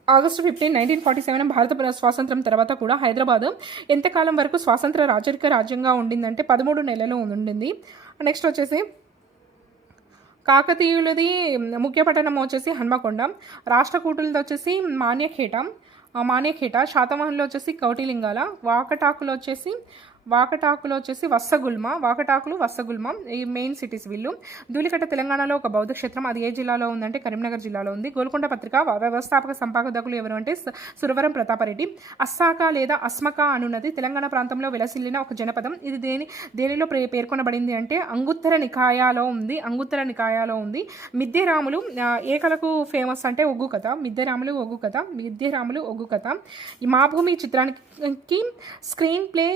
ఆగస్టు 15, 1947 భారత స్వాతంత్రం తర్వాత కూడా హైదరాబాద్ ఎంతకాలం వరకు స్వాతంత్ర రాజరిక రాజ్యంగా ఉండిందంటే 13 నెలలు ఉండింది. నెక్స్ట్ వచ్చేసి కాకతీయులది ముఖ్య పట్టణం వచ్చేసి హన్మకొండ. రాష్ట్రకూటులది వచ్చేసి మాన్యఖేట. శాతవాహనులు వచ్చేసి కౌటిలింగాల. వాకటాకులు వచ్చేసి వస్సగుల్మ. ఈ మెయిన్ సిటీస్ వీళ్ళు. ధూళికట్ట తెలంగాణలో ఒక బౌద్ధ క్షేత్రం. అది ఏ జిల్లాలో ఉందంటే కరీంనగర్ జిల్లాలో ఉంది. గోల్కొండ పత్రిక వ్యవస్థాపక సంపాదకులు ఎవరు అంటే సురవరం ప్రతాపరెడ్డి. అస్సాక లేదా అస్మక అనున్నది తెలంగాణ ప్రాంతంలో వెలసిల్లిన ఒక జనపదం. ఇది దేనిలో పేర్కొనబడింది అంటే అంగుత్తర నికాయాలో ఉంది. మిద్దెరాములు ఏ కళకు ఫేమస్ అంటే ఒగ్గు కథ. మిద్దెరాములు ఒగ్గు కథ. ఈ మా భూమి చిత్రానికి స్క్రీన్ ప్లే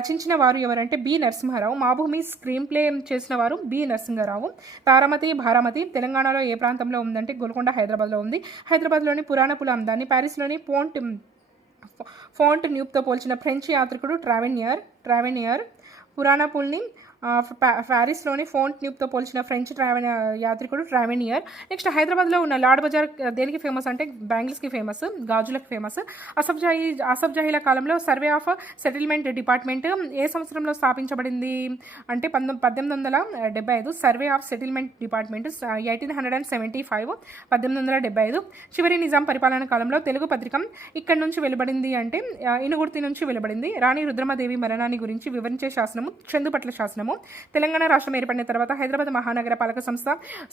రచించిన వారు ఎవరంటే బి నరసింహారావు. మా భూమి స్క్రీన్ ప్లే చేసిన వారు బి నరసింహారావు. భారమతి తెలంగాణలో ఏ ప్రాంతంలో ఉందంటే గోల్కొండ హైదరాబాద్లో ఉంది. హైదరాబాద్లోని పురాణపుల అందాన్ని ప్యారిస్లోని ఫోంట్ న్యూప్తో పోల్చిన ఫ్రెంచ్ యాత్రికుడు ట్రావెనియర్. పురాణపుల్ని ప్యారిస్లోని ఫోంట్ న్యూప్తో పోల్చిన ఫ్రెంచ్ యాత్రికుడు ట్రావెనియర్. నెక్స్ట్ హైదరాబాద్లో ఉన్న లాడ్ బజార్ దేనికి ఫేమస్ అంటే బ్యాంగిల్స్కి ఫేమస్, గాజులకు ఫేమస్. అసఫ్ జాహీల కాలంలో సర్వే ఆఫ్ సెటిల్మెంట్ డిపార్ట్మెంట్ ఏ సంవత్సరంలో స్థాపించబడింది అంటే 1875. Survey of settlement department 1875, 1875. చివరి నిజాం పరిపాలన కాలంలో తెలుగు పత్రిక ఇక్కడి నుంచి వెలువడింది అంటే ఇనుగుర్తి నుంచి వెలువడింది. రాణి రుద్రమదేవి మరణాన్ని గురించి వివరించే శాసనము చందుపట్ల శాసనము. తెలంగాణ రాష్ట్రం ఏర్పడిన తర్వాత హైదరాబాద్ మహానగర పాలక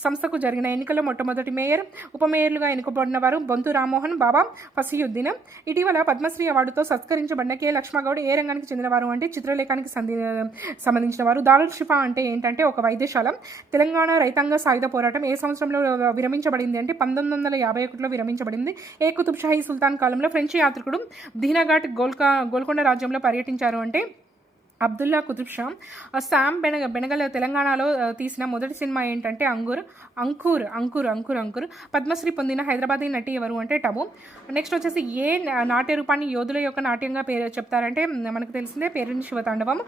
సంస్థకు జరిగిన ఎన్నికల్లో మొట్టమొదటి మేయర్, ఉప మేయర్లుగా ఎన్నుకోబడిన వారు బొంతు రామ్మోహన్, బాబా ఫసీయుద్దీన్. ఇటీవల పద్మశ్రీ అవార్డుతో సత్కరించబడిన కె లక్ష్మగౌడ్ ఏ రంగానికి చెందినవారు అంటే చిత్రలేఖానికి సంబంధించిన వారు. దారుల్ షిఫా అంటే ఏంటంటే ఒక వైద్యశాల. తెలంగాణ రైతాంగ సాయుధ పోరాటం ఏ సంవత్సరంలో విరమించబడింది అంటే 1951లో విరమించబడింది. ఏ కుతుబ్ షాహీ సుల్తాన్ కాలంలో ఫ్రెంచ్ యాత్రికుడు దీనాఘాట్ గోల్కొండ రాజ్యంలో పర్యటించారు అంటే అబ్దుల్లా కుతుబ్ షా. శామ్ బెనగల్ తెలంగాణలో తీసిన మొదటి సినిమా ఏంటంటే అంకుర్. పద్మశ్రీ పొందిన హైదరాబాదీ నటి ఎవరు అంటే టబు. నెక్స్ట్ వచ్చేసి ఏ నాట్య రూపాన్ని యోధుల యొక్క నాట్యంగా పేరు చెప్తారంటే మనకు తెలిసిందే పేరిణి శివతాండవం.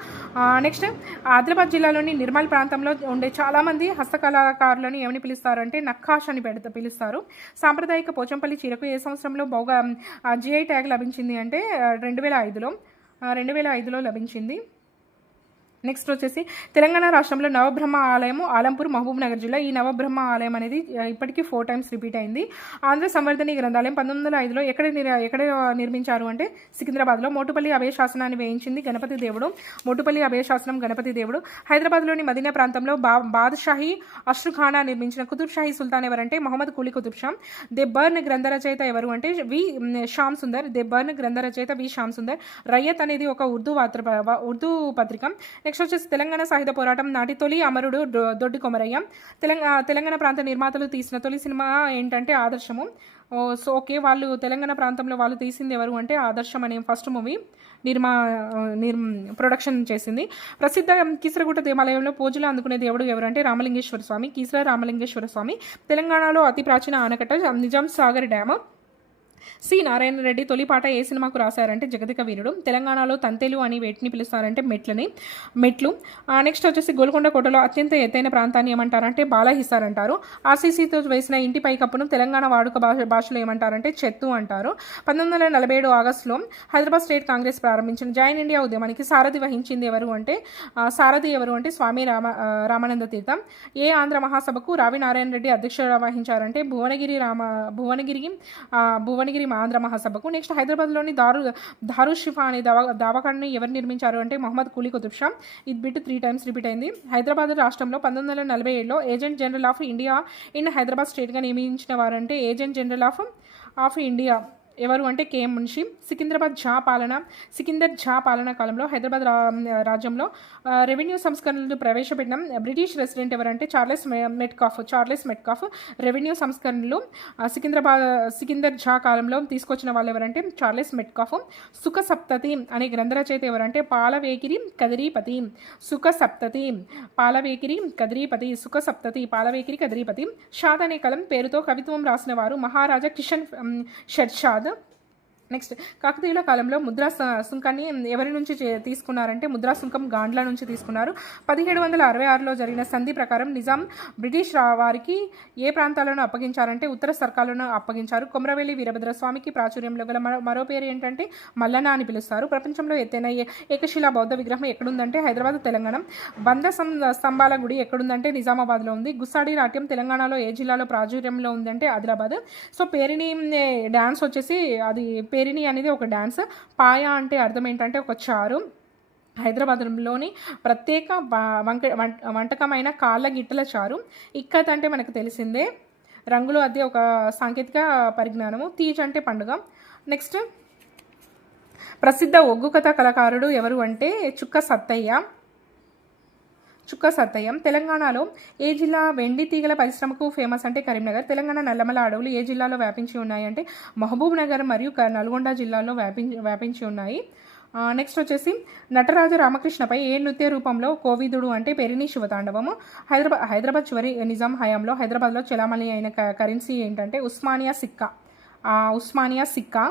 నెక్స్ట్ ఆదిలాబాద్ జిల్లాలోని నిర్మల్ ప్రాంతంలో ఉండే చాలామంది హస్తకళాకారులను ఏమని పిలుస్తారంటే నక్కాష్ అని పిలుస్తారు. సాంప్రదాయిక పోచంపల్లి చీరకు ఏ సంవత్సరంలో జిఐ ట్యాగ్ లభించింది అంటే 2005లో లభించింది. నెక్స్ట్ వచ్చేసి తెలంగాణ రాష్ట్రంలో నవబ్రహ్మ ఆలయము ఆలంపూర్, మహబూబ్ నగర్ జిల్లా. ఈ నవబ్రహ్మ ఆలయం అనేది ఇప్పటికీ 4 times రిపీట్ అయింది. ఆంధ్ర సంవర్ధని గ్రంథాలయం 1905లో ఎక్కడ నిర్మించారు అంటే సికింద్రాబాద్లో. మోటుపల్లి అభయ శాసనాన్ని వేయించింది గణపతి దేవుడు. హైదరాబాద్లోని మదీనా ప్రాంతంలో బాద్షాహీ అష్రుఖానా నిర్మించిన కుతుబ్ షాహీ సుల్తాన్ ఎవరంటే మహమ్మద్ కులీ కుతుబ్ షా. దెబ్బర్న్ గ్రంథ రచయిత ఎవరు అంటే వి శ్యామ్ సుందర్. రయ్యత్ అనేది ఒక ఉర్దూ పత్రిక. నెక్స్ట్ వచ్చేసి తెలంగాణ సాహిత్య పోరాటం నాటి తొలి అమరుడు దొడ్డి కొమరయ్య. తెలంగాణ ప్రాంత నిర్మాతలు తీసిన తొలి సినిమా ఏంటంటే ఆదర్శము. సో ఓకే, వాళ్ళు తెలంగాణ ప్రాంతంలో వాళ్ళు తీసింది ఎవరు అంటే ఆదర్శం అనే ఫస్ట్ మూవీ ప్రొడక్షన్ చేసింది. ప్రసిద్ధ కీసరగుట్ట దేవాలయంలో పూజలు అందుకునే దేవుడు ఎవరంటే రామలింగేశ్వర స్వామి. కీసర రామలింగేశ్వర స్వామి. తెలంగాణలో అతి ప్రాచీన ఆనకట్ట నిజాం సాగర్ డ్యామ్. సి నారాయణ రెడ్డి తొలి పాట ఏ సినిమాకు రాశారంటే జగతిక వీరుడు. తెలంగాణలో తంతెలు అని వేటిని పిలుస్తారంటే మెట్లు. నెక్స్ట్ వచ్చేసి గోల్కొండ కోటలో అత్యంత ఎత్తైన ప్రాంతాన్ని ఏమంటారంటే బాలహిసార్ అంటారు. ఆర్సీసీతో వేసిన ఇంటి పైకప్పును తెలంగాణ వాడుక భాషలో ఏమంటారంటే చెత్తు అంటారు. 1947 ఆగస్టులో హైదరాబాద్ స్టేట్ కాంగ్రెస్ ప్రారంభించిన జాయిన్ ఇండియా ఉద్యమానికి సారథి వహించింది ఎవరు అంటే స్వామి రామానంద తీర్థం. ఏ ఆంధ్ర మహాసభకు రావి నారాయణ రెడ్డి అధ్యక్షత వహించారంటే భువనగిరి భువనగిరి ఆంధ్ర మహాసభకు. నెక్స్ట్ హైదరాబాద్లోని దారుషిఫా అనే దవాఖానని ఎవరు నిర్మించారు అంటే మొహమ్మద్ కులీ కుతుబ్ షా. ఇది బిట్ 3 times రిపీట్ అయింది. హైదరాబాద్ రాష్ట్రంలో 1947లో agent general of India in Hyderabad స్టేట్గా నియమించిన వారంటే ఏజెంట్ జనరల్ ఆఫ్ ఇండియా ఎవరు అంటే కేఎం మున్షి. సికిందర్ ఝా పాలనా కాలంలో హైదరాబాద్ రాజ్యంలో రెవెన్యూ సంస్కరణలు ప్రవేశపెట్టిన బ్రిటిష్ రెసిడెంట్ ఎవరంటే చార్లెస్ మెట్కాఫ్. రెవెన్యూ సంస్కరణలు సికిందర్ ఝా కాలంలో తీసుకొచ్చిన వాళ్ళు ఎవరంటే చార్లెస్ మెట్కాఫ్. సుఖ సప్తతి అనే గ్రంథ రచయిత ఎవరంటే పాలవేకిరి కదిరీపతి. షాద్ అనే కలం పేరుతో కవిత్వం రాసిన వారు మహారాజా కిషన్ షెర్షాద్. నెక్స్ట్ కాకతీయుల కాలంలో ముద్రా సుంకాన్ని ఎవరి నుంచి తీసుకున్నారంటే ముద్రా సుంకం గాండ్ల నుంచి తీసుకున్నారు. 1766లో జరిగిన సంధి ప్రకారం నిజాం బ్రిటిష్ వారికి ఏ ప్రాంతాలను అప్పగించారంటే ఉత్తర సర్కాలను అప్పగించారు. కొమరవెల్లి వీరభద్రస్వామికి ప్రాచుర్యంలో గల మరో పేరు ఏంటంటే మల్లన్న అని పిలుస్తారు. ప్రపంచంలో ఎత్తైన ఏకశిలా బౌద్ధ విగ్రహం ఎక్కడుందంటే హైదరాబాద్ తెలంగాణ. 100 స్తంభాల గుడి ఎక్కడుందంటే నిజామాబాద్లో ఉంది. గుస్సాడి నాట్యం తెలంగాణలో ఏ జిల్లాలో ప్రాచుర్యంలో ఉందంటే ఆదిలాబాద్. సో పేరిని డ్యాన్స్ వచ్చేసి అది పేరిని అనేది ఒక డ్యాన్స్. పాయ అంటే అర్థం ఏంటంటే ఒక చారు. హైదరాబాద్లోని ప్రత్యేక వంటకమైన కాళ్ళ గిట్టల చారు. ఇక్కత్ అంటే మనకు తెలిసిందే, రంగులు అదే ఒక సాంకేతిక పరిజ్ఞానము. తీజ్ అంటే పండుగ. నెక్స్ట్ ప్రసిద్ధ ఒగ్గు కథ కళాకారుడు ఎవరు అంటే చుక్క సత్తయ్య. తెలంగాణలో ఏ జిల్లా వెండి తీగల పరిశ్రమకు ఫేమస్ అంటే కరీంనగర్. తెలంగాణ నల్లమల అడవులు ఏ జిల్లాలో వ్యాపించి ఉన్నాయి అంటే మహబూబ్ నగర్ మరియు నల్గొండ జిల్లాలో వ్యాపించి ఉన్నాయి. నెక్స్ట్ వచ్చేసి నటరాజు రామకృష్ణపై ఏ నృత్య రూపంలో కోవిదుడు అంటే పెరిని శివతాండవము. హైదరాబాద్ చివరి నిజాం హయాంలో హైదరాబాద్లో చలామణి అయిన కరెన్సీ ఏంటంటే ఉస్మానియా సిక్కా.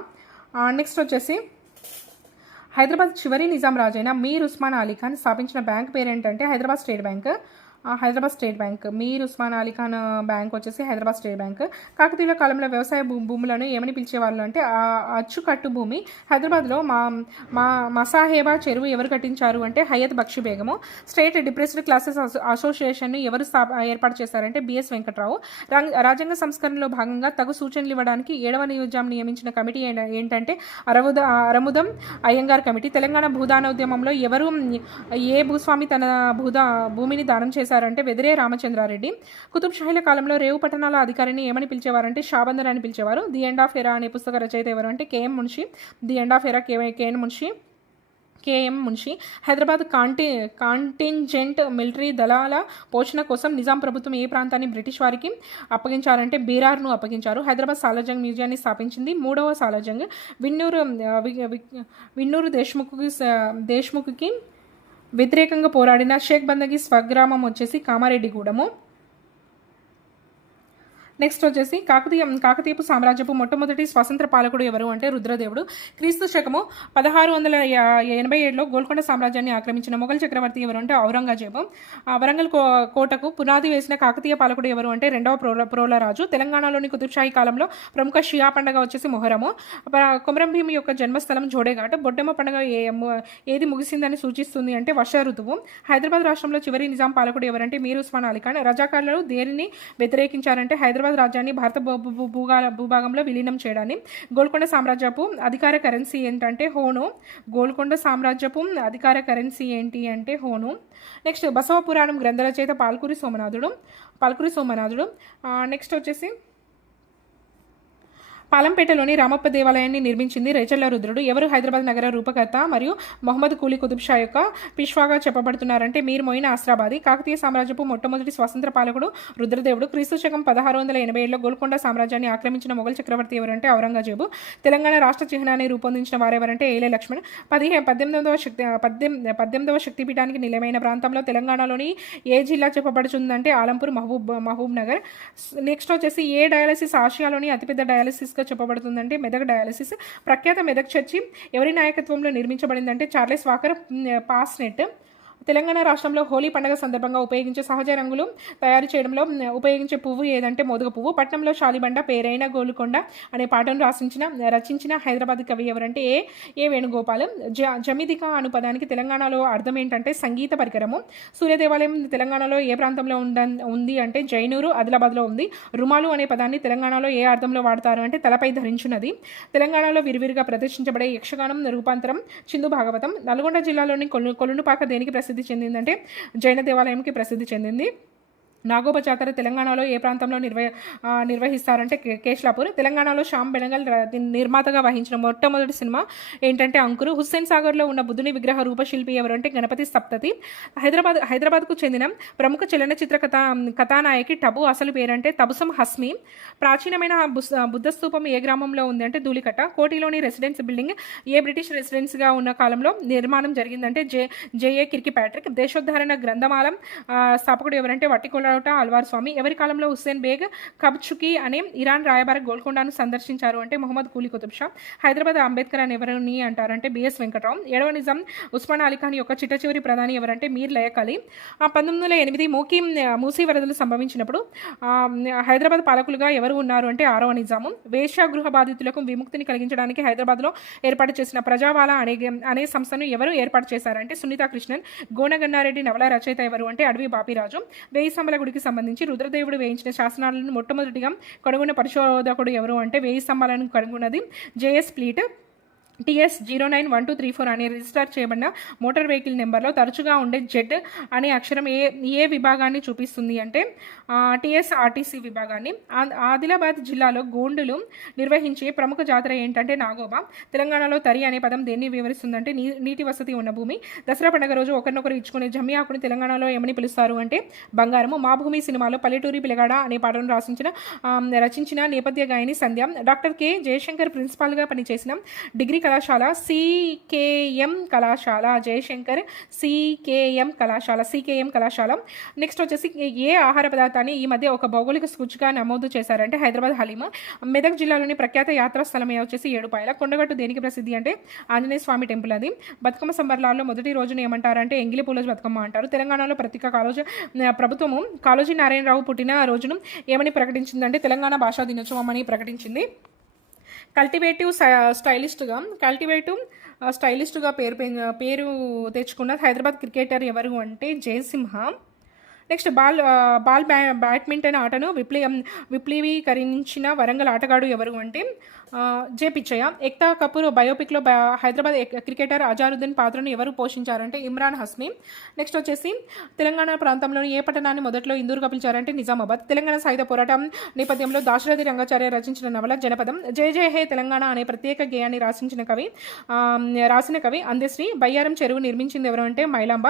నెక్స్ట్ వచ్చేసి హైదరాబాద్ చివరి నిజాం రాజైన మీర్ ఉస్మాన్ అలీ ఖాన్ స్థాపించిన bank పేరేంటంటే Hyderabad state bank. Mir Osman Ali Khan bank వచ్చేసి హైదరాబాద్ స్టేట్ బ్యాంక్. కాకతీయుల కాలంలో వ్యవసాయ భూములను ఏమని పిలిచేవాళ్ళు అంటే అచ్చుకట్టు భూమి. హైదరాబాద్లో మసాహేబా చెరువు ఎవరు కట్టించారు అంటే Hayat Bakshi Begum. State depressed classes అసోసియేషన్ను ఎవరు ఏర్పాటు చేశారంటే బిఎస్ వెంకట్రావు. రాజ్యాంగ సంస్కరణలో భాగంగా తగు సూచనలు ఇవ్వడానికి 7వ నియోజకం నియమించిన కమిటీ ఏంటంటే అరముదం అయ్యంగార్ కమిటీ. తెలంగాణ భూదానోద్యమంలో ఎవరు ఏ భూస్వామి తన భూమిని దానం చేశారంటే వెదిరే రామచంద్రారెడ్డి. కుతుబ్ షాహీల కాలంలో రేవు పట్టణాల అధికారిని ఏమని పిలిచేవారంటే షాబందర్ అని పిలిచేవారు. ది ఎండ్ ఆఫ్ ఎరా అనే పుస్తక రచయిత ఎవరు అంటే KM Munshi. The end of era KM Munshi. Hyderabad contingent military దళాల పోషణ కోసం నిజాం ప్రభుత్వం ఏ ప్రాంతాన్ని బ్రిటిష్ వారికి అప్పగించారంటే బీరార్ను అప్పగించారు. హైదరాబాద్ సాలార్జంగ్ మ్యూజియాన్ని స్థాపించింది 3వ సాలార్జంగ్. విన్నూరు దేశ్ముఖ్కి వ్యతిరేకంగా పోరాడిన షేక్ బందగి స్వగ్రామం వచ్చేసి కామారెడ్డిగూడెము. నెక్స్ట్ వచ్చేసి కాకతీయపు సామ్రాజ్యపు మొట్టమొదటి స్వతంత్ర పాలకుడు ఎవరు అంటే రుద్రదేవుడు. క్రీస్తు శకము 1687లో గోల్కొండ సామ్రాజ్యాన్ని ఆక్రమించిన మొఘల్ చక్రవర్తి ఎవరు అంటే ఔరంగజేబు. వరంగల్ కోటకు పునాది వేసిన కాకతీయ పాలకుడు ఎవరు అంటే 2వ ప్రోలరాజు. తెలంగాణలోని కుతుబ్షాహీ కాలంలో ప్రముఖ షియా పండుగ వచ్చేసి మొహరము. కొమరం భీం యొక్క జన్మస్థలం జోడేఘాట్. బొడ్డెమ్మ పండుగ ఏది ముగిసిందని సూచిస్తుంది అంటే వర్ష ఋతువు. హైదరాబాద్ రాష్ట్రంలో చివరి నిజాం పాలకుడు ఎవరంటే మీర్ ఉస్మాన్ అలీ ఖాన్. రజాకార్లు దేనిని వ్యతిరేకించారంటే హైదరాబాద్ రాజ్యాన్ని భారత భూభాగంలో విలీనం చేయడాన్ని. గోల్కొండ సామ్రాజ్యపు అధికార కరెన్సీ ఏంటంటే హోను. గోల్కొండ సామ్రాజ్యపు అధికార కరెన్సీ ఏంటి అంటే హోను. నెక్స్ట్ బసవ పురాణం గ్రంథ రచయిత పాల్కురి సోమనాథుడు. నెక్స్ట్ వచ్చేసి పాలంపేటలోని రామప్ప దేవాలయాన్ని నిర్మించింది రేచర్ల రుద్రుడు. ఎవరు హైదరాబాద్ నగర రూపకర్త మరియు మొహమ్మద్ కులీ కుతుబ్ షా యొక్క పిష్వాగా చెప్పబడుతున్నారంటే మీర్ మొయిన్ ఆస్రాబాది. కాకతీయ సామ్రాజ్యపు మొట్టమొదటి స్వతంత్ర పాలకుడు రుద్రదేవుడు. క్రీస్తు శకం 1687లో గోల్కొండ సామ్రాజ్యాన్ని ఆక్రమించిన మొఘల్ చక్రవర్తి ఎవరంటే ఔరంగజేబు. తెలంగాణ రాష్ట్ర చిహ్నాన్ని రూపొందించిన వారెవరంటే ఏలే లక్ష్మణ్. 18వ శక్తిపీఠానికి నిలయమైన ప్రాంతంలో తెలంగాణలోని ఏ జిల్లా చెప్పబడుతుందంటే ఆలంపూర్ మహబూబ్ నగర్. నెక్స్ట్ వచ్చేసి ఏ డయాలసిస్ ఆసియాలోని అతిపెద్ద డయాలసిస్ చెప్పబడుతుందంటే మెదక్ డయాలసిస్. ప్రఖ్యాత మెదక్ చర్చి ఎవరి నాయకత్వంలో నిర్మించబడిందంటే చార్లెస్ వాకర్ పాస్నెట్. తెలంగాణ రాష్ట్రంలో హోలీ పండుగ సందర్భంగా ఉపయోగించే సహజ రంగులు తయారు చేయడంలో ఉపయోగించే పువ్వు ఏదంటే మోదుగ పువ్వు. పట్నంలో శాలిబండ పేరైన గోలుకొండ అనే పాటను రచించిన హైదరాబాద్ కవి ఎవరంటే ఏ వేణుగోపాల్. జమిదిక అను పదానికి తెలంగాణలో అర్థం ఏంటంటే సంగీత పరికరము. సూర్య దేవాలయం తెలంగాణలో ఏ ప్రాంతంలో ఉంది అంటే జైనూరు, ఆదిలాబాద్లో ఉంది. రుమాలు అనే పదాన్ని తెలంగాణలో ఏ అర్థంలో వాడతారు అంటే తలపై ధరించున్నది. తెలంగాణలో విరివిరిగా ప్రదర్శించబడే యక్షగానం రూపాంతరం చిందు భాగవతం. నల్గొండ జిల్లాలోని కొలునుపాక దేనికి ప్రసిద్ధి చెందిందంటే జైన దేవాలయంకి ప్రసిద్ధి చెందింది. నాగోబ జాతర తెలంగాణలో ఏ ప్రాంతంలో నిర్వహిస్తారంటే కేష్లాపూర్. తెలంగాణలో శ్యామ్ బెనగల్ నిర్మాతగా వహించిన మొట్టమొదటి సినిమా ఏంటంటే అంకురు. హుస్సేన్ సాగర్లో ఉన్న బుద్ధుని విగ్రహ రూపశిల్పి ఎవరు అంటే గణపతి సప్తతి. హైదరాబాద్కు చెందిన ప్రముఖ చలనచిత్ర కథానాయకి టబు అసలు పేరంటే తబుసం హస్మి. ప్రాచీనమైన బుద్ధ స్తూపం ఏ గ్రామంలో ఉంది అంటే ధూళికట్ట. కోటిలోని రెసిడెన్స్ బిల్డింగ్ ఏ బ్రిటిష్ రెసిడెన్స్గా ఉన్న కాలంలో నిర్మాణం జరిగిందంటే జేఏ కిర్కి ప్యాట్రిక్. దేశోద్ధారణ గ్రంథమాలం స్థాపకుడు ఎవరంటే వట్టికోల అల్వార్ స్వామి. ఎవరి కాలంలో హుస్సేన్ బేగ్ కబ్చుకి అనే ఇరాన్ రాయబారి గోల్కొండను సందర్శించారు అంటే మొహమ్మద్ కూలీ కుతుబ్ షా. హైదరాబాద్ అంబేద్కర్ అని ఎవరిని అంటారంటే బిఎస్ వెంకట్రావు. 7వ నిజాం ఉస్మాన్ అలీ ఖాన్ యొక్క చిట్టచివరి ప్రధాని ఎవరంటే మీర్ లయక్ అలీ. 1908 మూసీ వరదలు సంభవించినప్పుడు హైదరాబాద్ పాలకులుగా ఎవరు ఉన్నారు అంటే 6వ నిజాము. వేశ్యాగృహ బాధితులకు విముక్తిని కలిగించడానికి హైదరాబాద్లో ఏర్పాటు చేసిన ప్రజావాలా అనే సంస్థను ఎవరు ఏర్పాటు చేశారంటే సునీతా కృష్ణన్. గోనగన్నారెడ్డి నవల రచయిత ఎవరు అంటే అడవి బాపిరాజు. వేయి స్తంభాల గుడికి సంబంధించి రుద్రదేవుడు వేయించిన శాసనాలను మొట్టమొదటిగా కనుగొన్న పరిశోధకుడు ఎవరు అంటే వేయి స్తంభాలను కనుగొన్నది జేఎస్ ప్లీట్. TS 091234 అనే రిజిస్టర్ చేయబడిన మోటార్ వెహికల్ నెంబర్లో తరచుగా ఉండే జెడ్ అనే అక్షరం ఏ విభాగాన్ని చూపిస్తుంది అంటే TSRTC విభాగాన్ని. ఆదిలాబాద్ జిల్లాలో గోండులు నిర్వహించే ప్రముఖ జాతర ఏంటంటే నాగోబా. తెలంగాణలో తరి అనే పదం దేన్ని వివరిస్తుందంటే నీటి వసతి ఉన్న భూమి. దసరా పండుగ రోజు ఒకరినొకరు ఇచ్చుకునే జమ్మి ఆకుని తెలంగాణలో ఏమని పిలుస్తారు అంటే బంగారము. మా భూమి సినిమాలో పల్లెటూరి పిల్లగాడ అనే పాటను రచించిన నేపథ్య గాయని సంధ్య. డాక్టర్ కె జయశంకర్ ప్రిన్సిపాల్గా పనిచేసిన డిగ్రీ కళాశాల CKM కళాశాల. జయశంకర్ CKM కళాశాల. నెక్స్ట్ వచ్చేసి ఏ ఆహార పదార్థాన్ని ఈ మధ్య ఒక భౌగోళిక సూచిగా నమోదు చేశారంటే హైదరాబాద్ హలీమ. మెదక్ జిల్లాలోని ప్రఖ్యాత యాత్రా స్థలం వచ్చేసి ఏడుపాయల. కొండగట్టు దేనికి ప్రసిద్ధి అంటే ఆంజనేయ స్వామి టెంపుల్ అది. బతుకమ్మ సంబరాల్లో మొదటి రోజున ఏమంటారంటే ఎంగిలి పూల బతుకమ్మ అంటారు. తెలంగాణలో ప్రభుత్వము కాళోజీ నారాయణరావు పుట్టిన రోజును ఏమని ప్రకటించిందంటే తెలంగాణ భాషా దినోత్సవం అని ప్రకటించింది. కల్టివేటివ్ స్టైలిస్టుగా పేరు తెచ్చుకున్న హైదరాబాద్ క్రికెటర్ ఎవరు అంటే జయసింహ. నెక్స్ట్ బ్యాడ్మింటన్ ఆటను విప్లవీకరించిన వరంగల్ ఆటగాడు ఎవరు అంటే జే పిచ్చయ్య. ఎక్తా కపూర్ బయోపిక్లో హైదరాబాద్ క్రికెటర్ అజారుద్దీన్ పాత్రను ఎవరు పోషించారంటే ఇమ్రాన్ హస్మి. నెక్స్ట్ వచ్చేసి తెలంగాణ ప్రాంతంలోని ఏ పట్టణాన్ని మొదట్లో ఇందూరుగా పిలిచారంటే నిజామాబాద్. తెలంగాణ సాయుధ పోరాటం నేపథ్యంలో దాశరథి రంగాచార్య రచించిన నవల జనపదం. జయ జయ హే తెలంగాణ అనే ప్రత్యేక గేయాన్ని రాసిన కవి అందశ్రీ. బయ్యారం చెరువు నిర్మించింది ఎవరు అంటే మైలాంబ.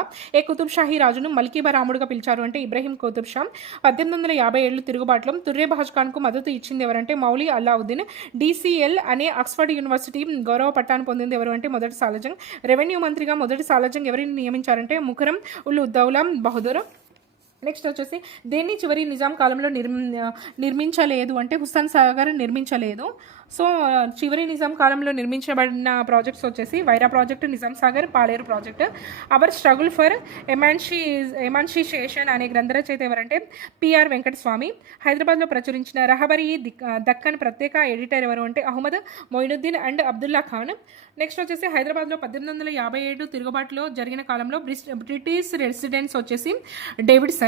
కుతుబ్ షాహీ రాజును మల్కీబా రాముడుగా పిలిచారు అంటే ఇబ్రహీం కుతుబ్ షా. 1857 తిరుగుబాటులో తుర్రే బహజ్ ఖాన్కు మద్దతు ఇచ్చింది ఎవరంటే మౌలి అల్లావుద్దీన్. DCL అనే ఆక్స్ఫర్డ్ యూనివర్సిటీ గౌరవ పట్టాను పొందింది ఎవరు అంటే మొదటి సాలజంగ్. రెవెన్యూ మంత్రిగా మొదటి సాలజంగ్ ఎవరిని నియమించారంటే ముఖరం ఉల్ ఉద్దౌలా బహదూర్. నెక్స్ట్ వచ్చేసి దేన్ని చివరి నిజాం కాలంలో నిర్మించలేదు అంటే హుస్సేన్ సాగర్ నిర్మించలేదు. సో చివరి నిజాం కాలంలో నిర్మించబడిన ప్రాజెక్ట్స్ వచ్చేసి Wyra project, Nizam Sagar, Paleru project. Our struggle for emancipation అనే గ్రంథ రచయిత ఎవరంటే PR వెంకటస్వామి. హైదరాబాద్లో ప్రచురించిన రహబరీ దక్కన్ ప్రత్యేక ఎడిటర్ ఎవరు అంటే అహ్మద్ మొయినుద్దీన్ అండ్ అబ్దుల్లా ఖాన్. నెక్స్ట్ వచ్చేసి హైదరాబాద్లో 1857 తిరుగుబాటులో జరిగిన కాలంలో బ్రిటిష్ రెసిడెంట్స్ వచ్చేసి డేవిడ్సన్.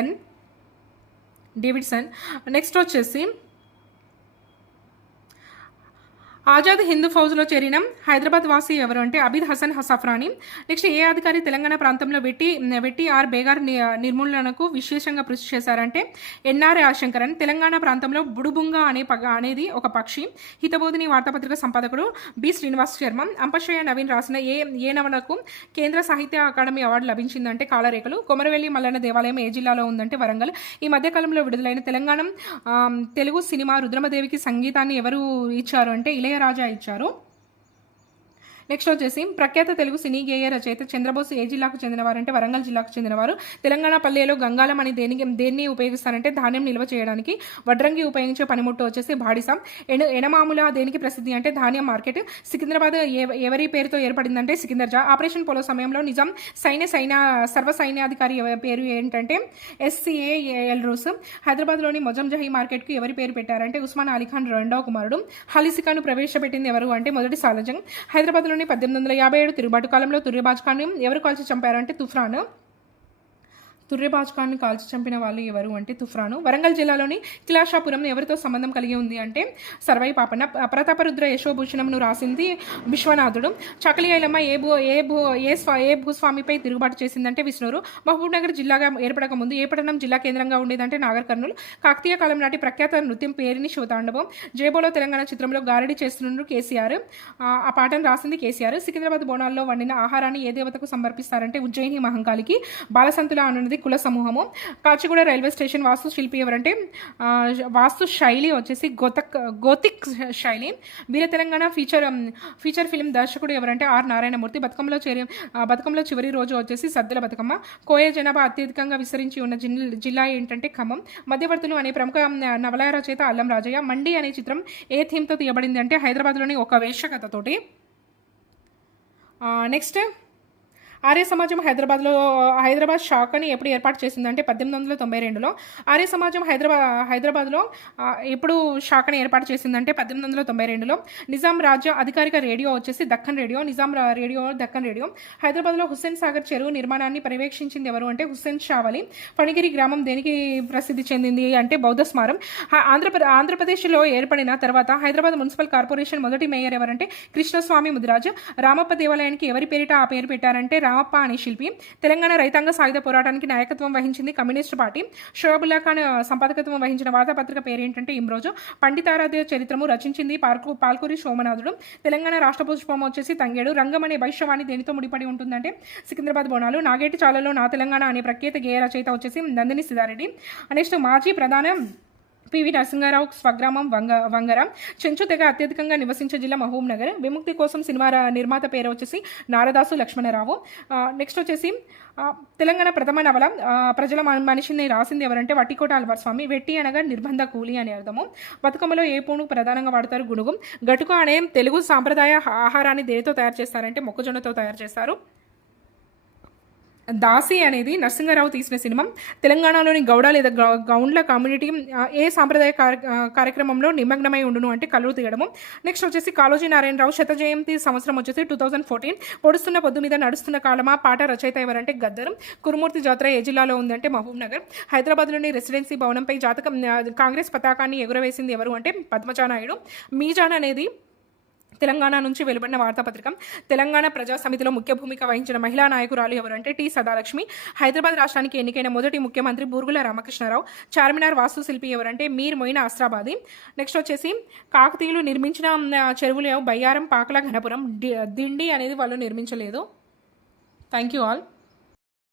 నెక్స్ట్ వచ్చేసి ఆజాద్ హిందూ ఫౌజ్లో చేరిన హైదరాబాద్ వాసి ఎవరు అంటే అబీద్ హసన్ సఫ్రాని. నెక్స్ట్ ఏ అధికారి తెలంగాణ ప్రాంతంలో వెట్టి ఆర్ బేగార్ నిర్మూలనకు విశేషంగా కృషి చేశారంటే NR ఆశంకరన్. తెలంగాణ ప్రాంతంలో బుడుబుంగ అనేది ఒక పక్షి. హితబోధిని వార్తాపత్రిక సంపాదకుడు B. శ్రీనివాస్ శర్మ. అంపశయ్య నవీన్ రాసిన ఏ నవలకు కేంద్ర సాహిత్య అకాడమీ అవార్డు లభించిందంటే కాలరేఖలు. కొమరవెల్లి మల్లన్న దేవాలయం ఏ జిల్లాలో ఉందంటే వరంగల్. ఈ మధ్యకాలంలో విడుదలైన తెలంగాణ తెలుగు సినిమా రుద్రమదేవికి సంగీతాన్ని ఎవరు ఇచ్చారు అంటే ఇళయరాజా ఇచ్చారు. నెక్స్ట్ వచ్చేసి ప్రఖ్యాత తెలుగు సినీ గేయ రచయిత చంద్రబోస్ ఏ జిల్లాకు చెందినవారంటే వరంగల్ జిల్లాకు చెందినవారు. తెలంగాణ పల్లెలో గంగాలం అని దేన్ని ఉపయోగిస్తారంటే ధాన్యం నిల్వ చేయడానికి. వడ్రంగి ఉపయోగించే పనిముట్టు వచ్చేసి బాడిసం. ఎనమాముల దేనికి ప్రసిద్ధి అంటే ధాన్యం మార్కెట్. సికింద్రాబాద్ ఎవరి పేరుతో ఏర్పడిందంటే సికిందర్జా. ఆపరేషన్ పోలో సమయంలో నిజాం సర్వ సైన్యాధికారి పేరు ఏంటంటే SCA ఎల్రూస్. హైదరాబాద్లోని మొజంజహీ మార్కెట్కు ఎవరి పేరు పెట్టారంటే ఉస్మాన్ అలీఖాన్ రెండవ కుమారుడు. హలీసికాను ప్రవేశపెట్టింది ఎవరు అంటే మొదటి సాలజంగ్. హైదరాబాద్లోని 1857 తిరుగుబాటు కాలంలో తుర్రెబాజ్ ఖాన్ ఎవరు కాల్చి చంపారంటే తుర్రెబాజ్ ఖాన్ని కాల్చి చంపిన వాళ్ళు ఎవరు అంటే తుఫ్రాను. వరంగల్ జిల్లాలోని కిలాషాపురం ఎవరితో సంబంధం కలిగి ఉంది అంటే సర్వై పాపన్న. ప్రతాపరుద్ర యశోభూషణంను రాసింది విశ్వనాథుడు. చకలి ఐలమ్మ ఏ భూస్వామిపై తిరుగుబాటు చేసిందంటే విష్ణురు. మహబూబ్ నగర్ జిల్లాగా ఏర్పడక ముందు ఏ పట్టణం జిల్లా కేంద్రంగా ఉండేదంటే నాగర్ కర్నూలు. కాకతీయ కాలం నాటి ప్రఖ్యాత నృత్యం పేరుని శివతాండవం. జేబోలో తెలంగాణ చిత్రంలో గారడి చేస్తున్నారు కేసీఆర్. ఆ పాటను రాసింది కేసీఆర్. సికింద్రాబాద్ బోనాల్లో వండిన ఆహారాన్ని ఏ దేవతకు సమర్పిస్తారంటే ఉజ్జయిని మహంకాళికి. బాలసంతుల అనున్నది కుల సమూహము. కాచిగూడ రైల్వే స్టేషన్ వాస్తు శిల్పి ఎవరంటే వాస్తు శైలి వచ్చేసి గోతిక్ శైలి. వీర తెలంగాణ ఫీచర్ ఫిలిం దర్శకుడు ఎవరంటే ఆర్ నారాయణమూర్తి. బతుకమ్మలో చివరి రోజు వచ్చేసి సద్దుల బతుకమ్మ. కోయ జనాభా అత్యధికంగా విస్తరించి ఉన్న జిల్లా ఏంటంటే ఖమ్మం. మధ్యవర్తులు అనే ప్రముఖ నవల రచయిత అల్లం రాజయ్య. మండి అనే చిత్రం ఏ థీమ్తో తీయబడింది అంటే హైదరాబాద్లోని ఒక వేశ్యకథతోటి. నెక్స్ట్ ఆర్య సమాజం హైదరాబాద్ శాఖని ఎప్పుడు ఏర్పాటు చేసిందంటే 1892లో. ఆర్య సమాజం హైదరాబాద్లో ఎప్పుడు శాఖని ఏర్పాటు చేసిందంటే 1892లో. నిజాం రాజ్య అధికారిక రేడియో వచ్చేసి దక్కన్ రేడియో. దక్కన్ రేడియో. హైదరాబాద్లో హుస్సేన్ సాగర్ చెరువు నిర్మాణాన్ని పర్యవేక్షించింది ఎవరు అంటే హుస్సేన్ షావలి. ఫణిగిరి గ్రామం దేనికి ప్రసిద్ధి చెందింది అంటే బౌద్ధ స్మారం. ఆంధ్రప్రదేశ్లో ఏర్పడిన తర్వాత హైదరాబాద్ మున్సిపల్ కార్పొరేషన్ మొదటి మేయర్ ఎవరంటే కృష్ణస్వామి ముదిరాజ్. రామప్ప దేవాలయానికి ఎవరి పేరిట ఆ పేరు పెట్టారంటే రామప్ప అనే శిల్పి. తెలంగాణ రైతాంగ సాయుధ పోరాటానికి నాయకత్వం వహించింది కమ్యూనిస్టు పార్టీ. షోయబుల్లా ఖాన్ సంపాదకత్వం వహించిన వార్తాపత్రిక పేరు ఏంటంటే ఇమ్రోజు. పండితారాధ్య చరిత్రము రచించింది పాల్కూరి సోమనాథుడు. తెలంగాణ రాష్ట్ర పుష్పం వచ్చేసి తంగేడు. రంగం అనే వైశ్యవాణి దేనితో ముడిపడి ఉంటుందంటే సికింద్రాబాద్ బోనాలు. నాగేటి చాలలో నా తెలంగాణ అనే ప్రఖ్యాత గేయ రచయిత వచ్చేసి నందిని సిద్ధారెడ్డి. నెక్స్ట్ మాజీ ప్రధాన పివి నరసింహారావు స్వగ్రామం వంగర. చెంచు తెగ అత్యధికంగా నివసించే జిల్లా మహబూబ్ నగర్. విముక్తి కోసం సినిమా నిర్మాత పేరు వచ్చేసి నారదాసు లక్ష్మణరావు. నెక్స్ట్ వచ్చేసి తెలంగాణ ప్రథమ నవల ప్రజల మనిషిని రాసింది ఎవరంటే వట్టికోట అల్వార్స్వామి. వెట్టి అనగా నిర్బంధ కూలి అని అర్థము. బతుకమ్మలో ఏ పూను ప్రధానంగా వాడతారు గునుగు. గటుక అనే తెలుగు సాంప్రదాయ ఆహారాన్ని దేనితో తయారు చేస్తారంటే మొక్కజొన్నతో తయారు చేస్తారు. దాసి అనేది నరసింహారావు తీసిన సినిమా. తెలంగాణలోని గౌడ లేదా గౌండ్ల కమ్యూనిటీ ఏ సాంప్రదాయ కార్యక్రమంలో నిమగ్నమై ఉండును అంటే కళ్ళు తీయడము. నెక్స్ట్ వచ్చేసి కాళోజీ నారాయణరావు. శత జయంతి సంవత్సరం వచ్చేసి 2014. పొడుస్తున్న పొద్దు మీద నడుస్తున్న కాలమా పాట రచయిత ఎవరంటే గద్దరం. కురుమూర్తి జాతర ఏ జిల్లాలో ఉందంటే మహబూబ్ నగర్. హైదరాబాద్లోని రెసిడెన్సీ భవనంపై కాంగ్రెస్ పతాకాన్ని ఎగురవేసింది ఎవరు అంటే పద్మజానాయుడు. మీజాన్ అనేది తెలంగాణ నుంచి వెలువడిన వార్తాపత్రిక. తెలంగాణ ప్రజా సమితిలో ముఖ్య భూమిక వహించిన మహిళా నాయకురాలు ఎవరు అంటే టి సదాలక్ష్మి. హైదరాబాద్ రాష్ట్రానికి ఎన్నికైన మొదటి ముఖ్యమంత్రి బూర్గుల రామకృష్ణారావు. చార్మినార్ వాస్తుశిల్పి ఎవరంటే మీర్ మొయిన్ అస్రాబాది. నెక్స్ట్ వచ్చేసి కాకతీయులు నిర్మించిన చెరువులు బయ్యారం, పాకల, ఘనపురం. దిండి అనేది వాళ్ళు నిర్మించలేదు. Thank you all.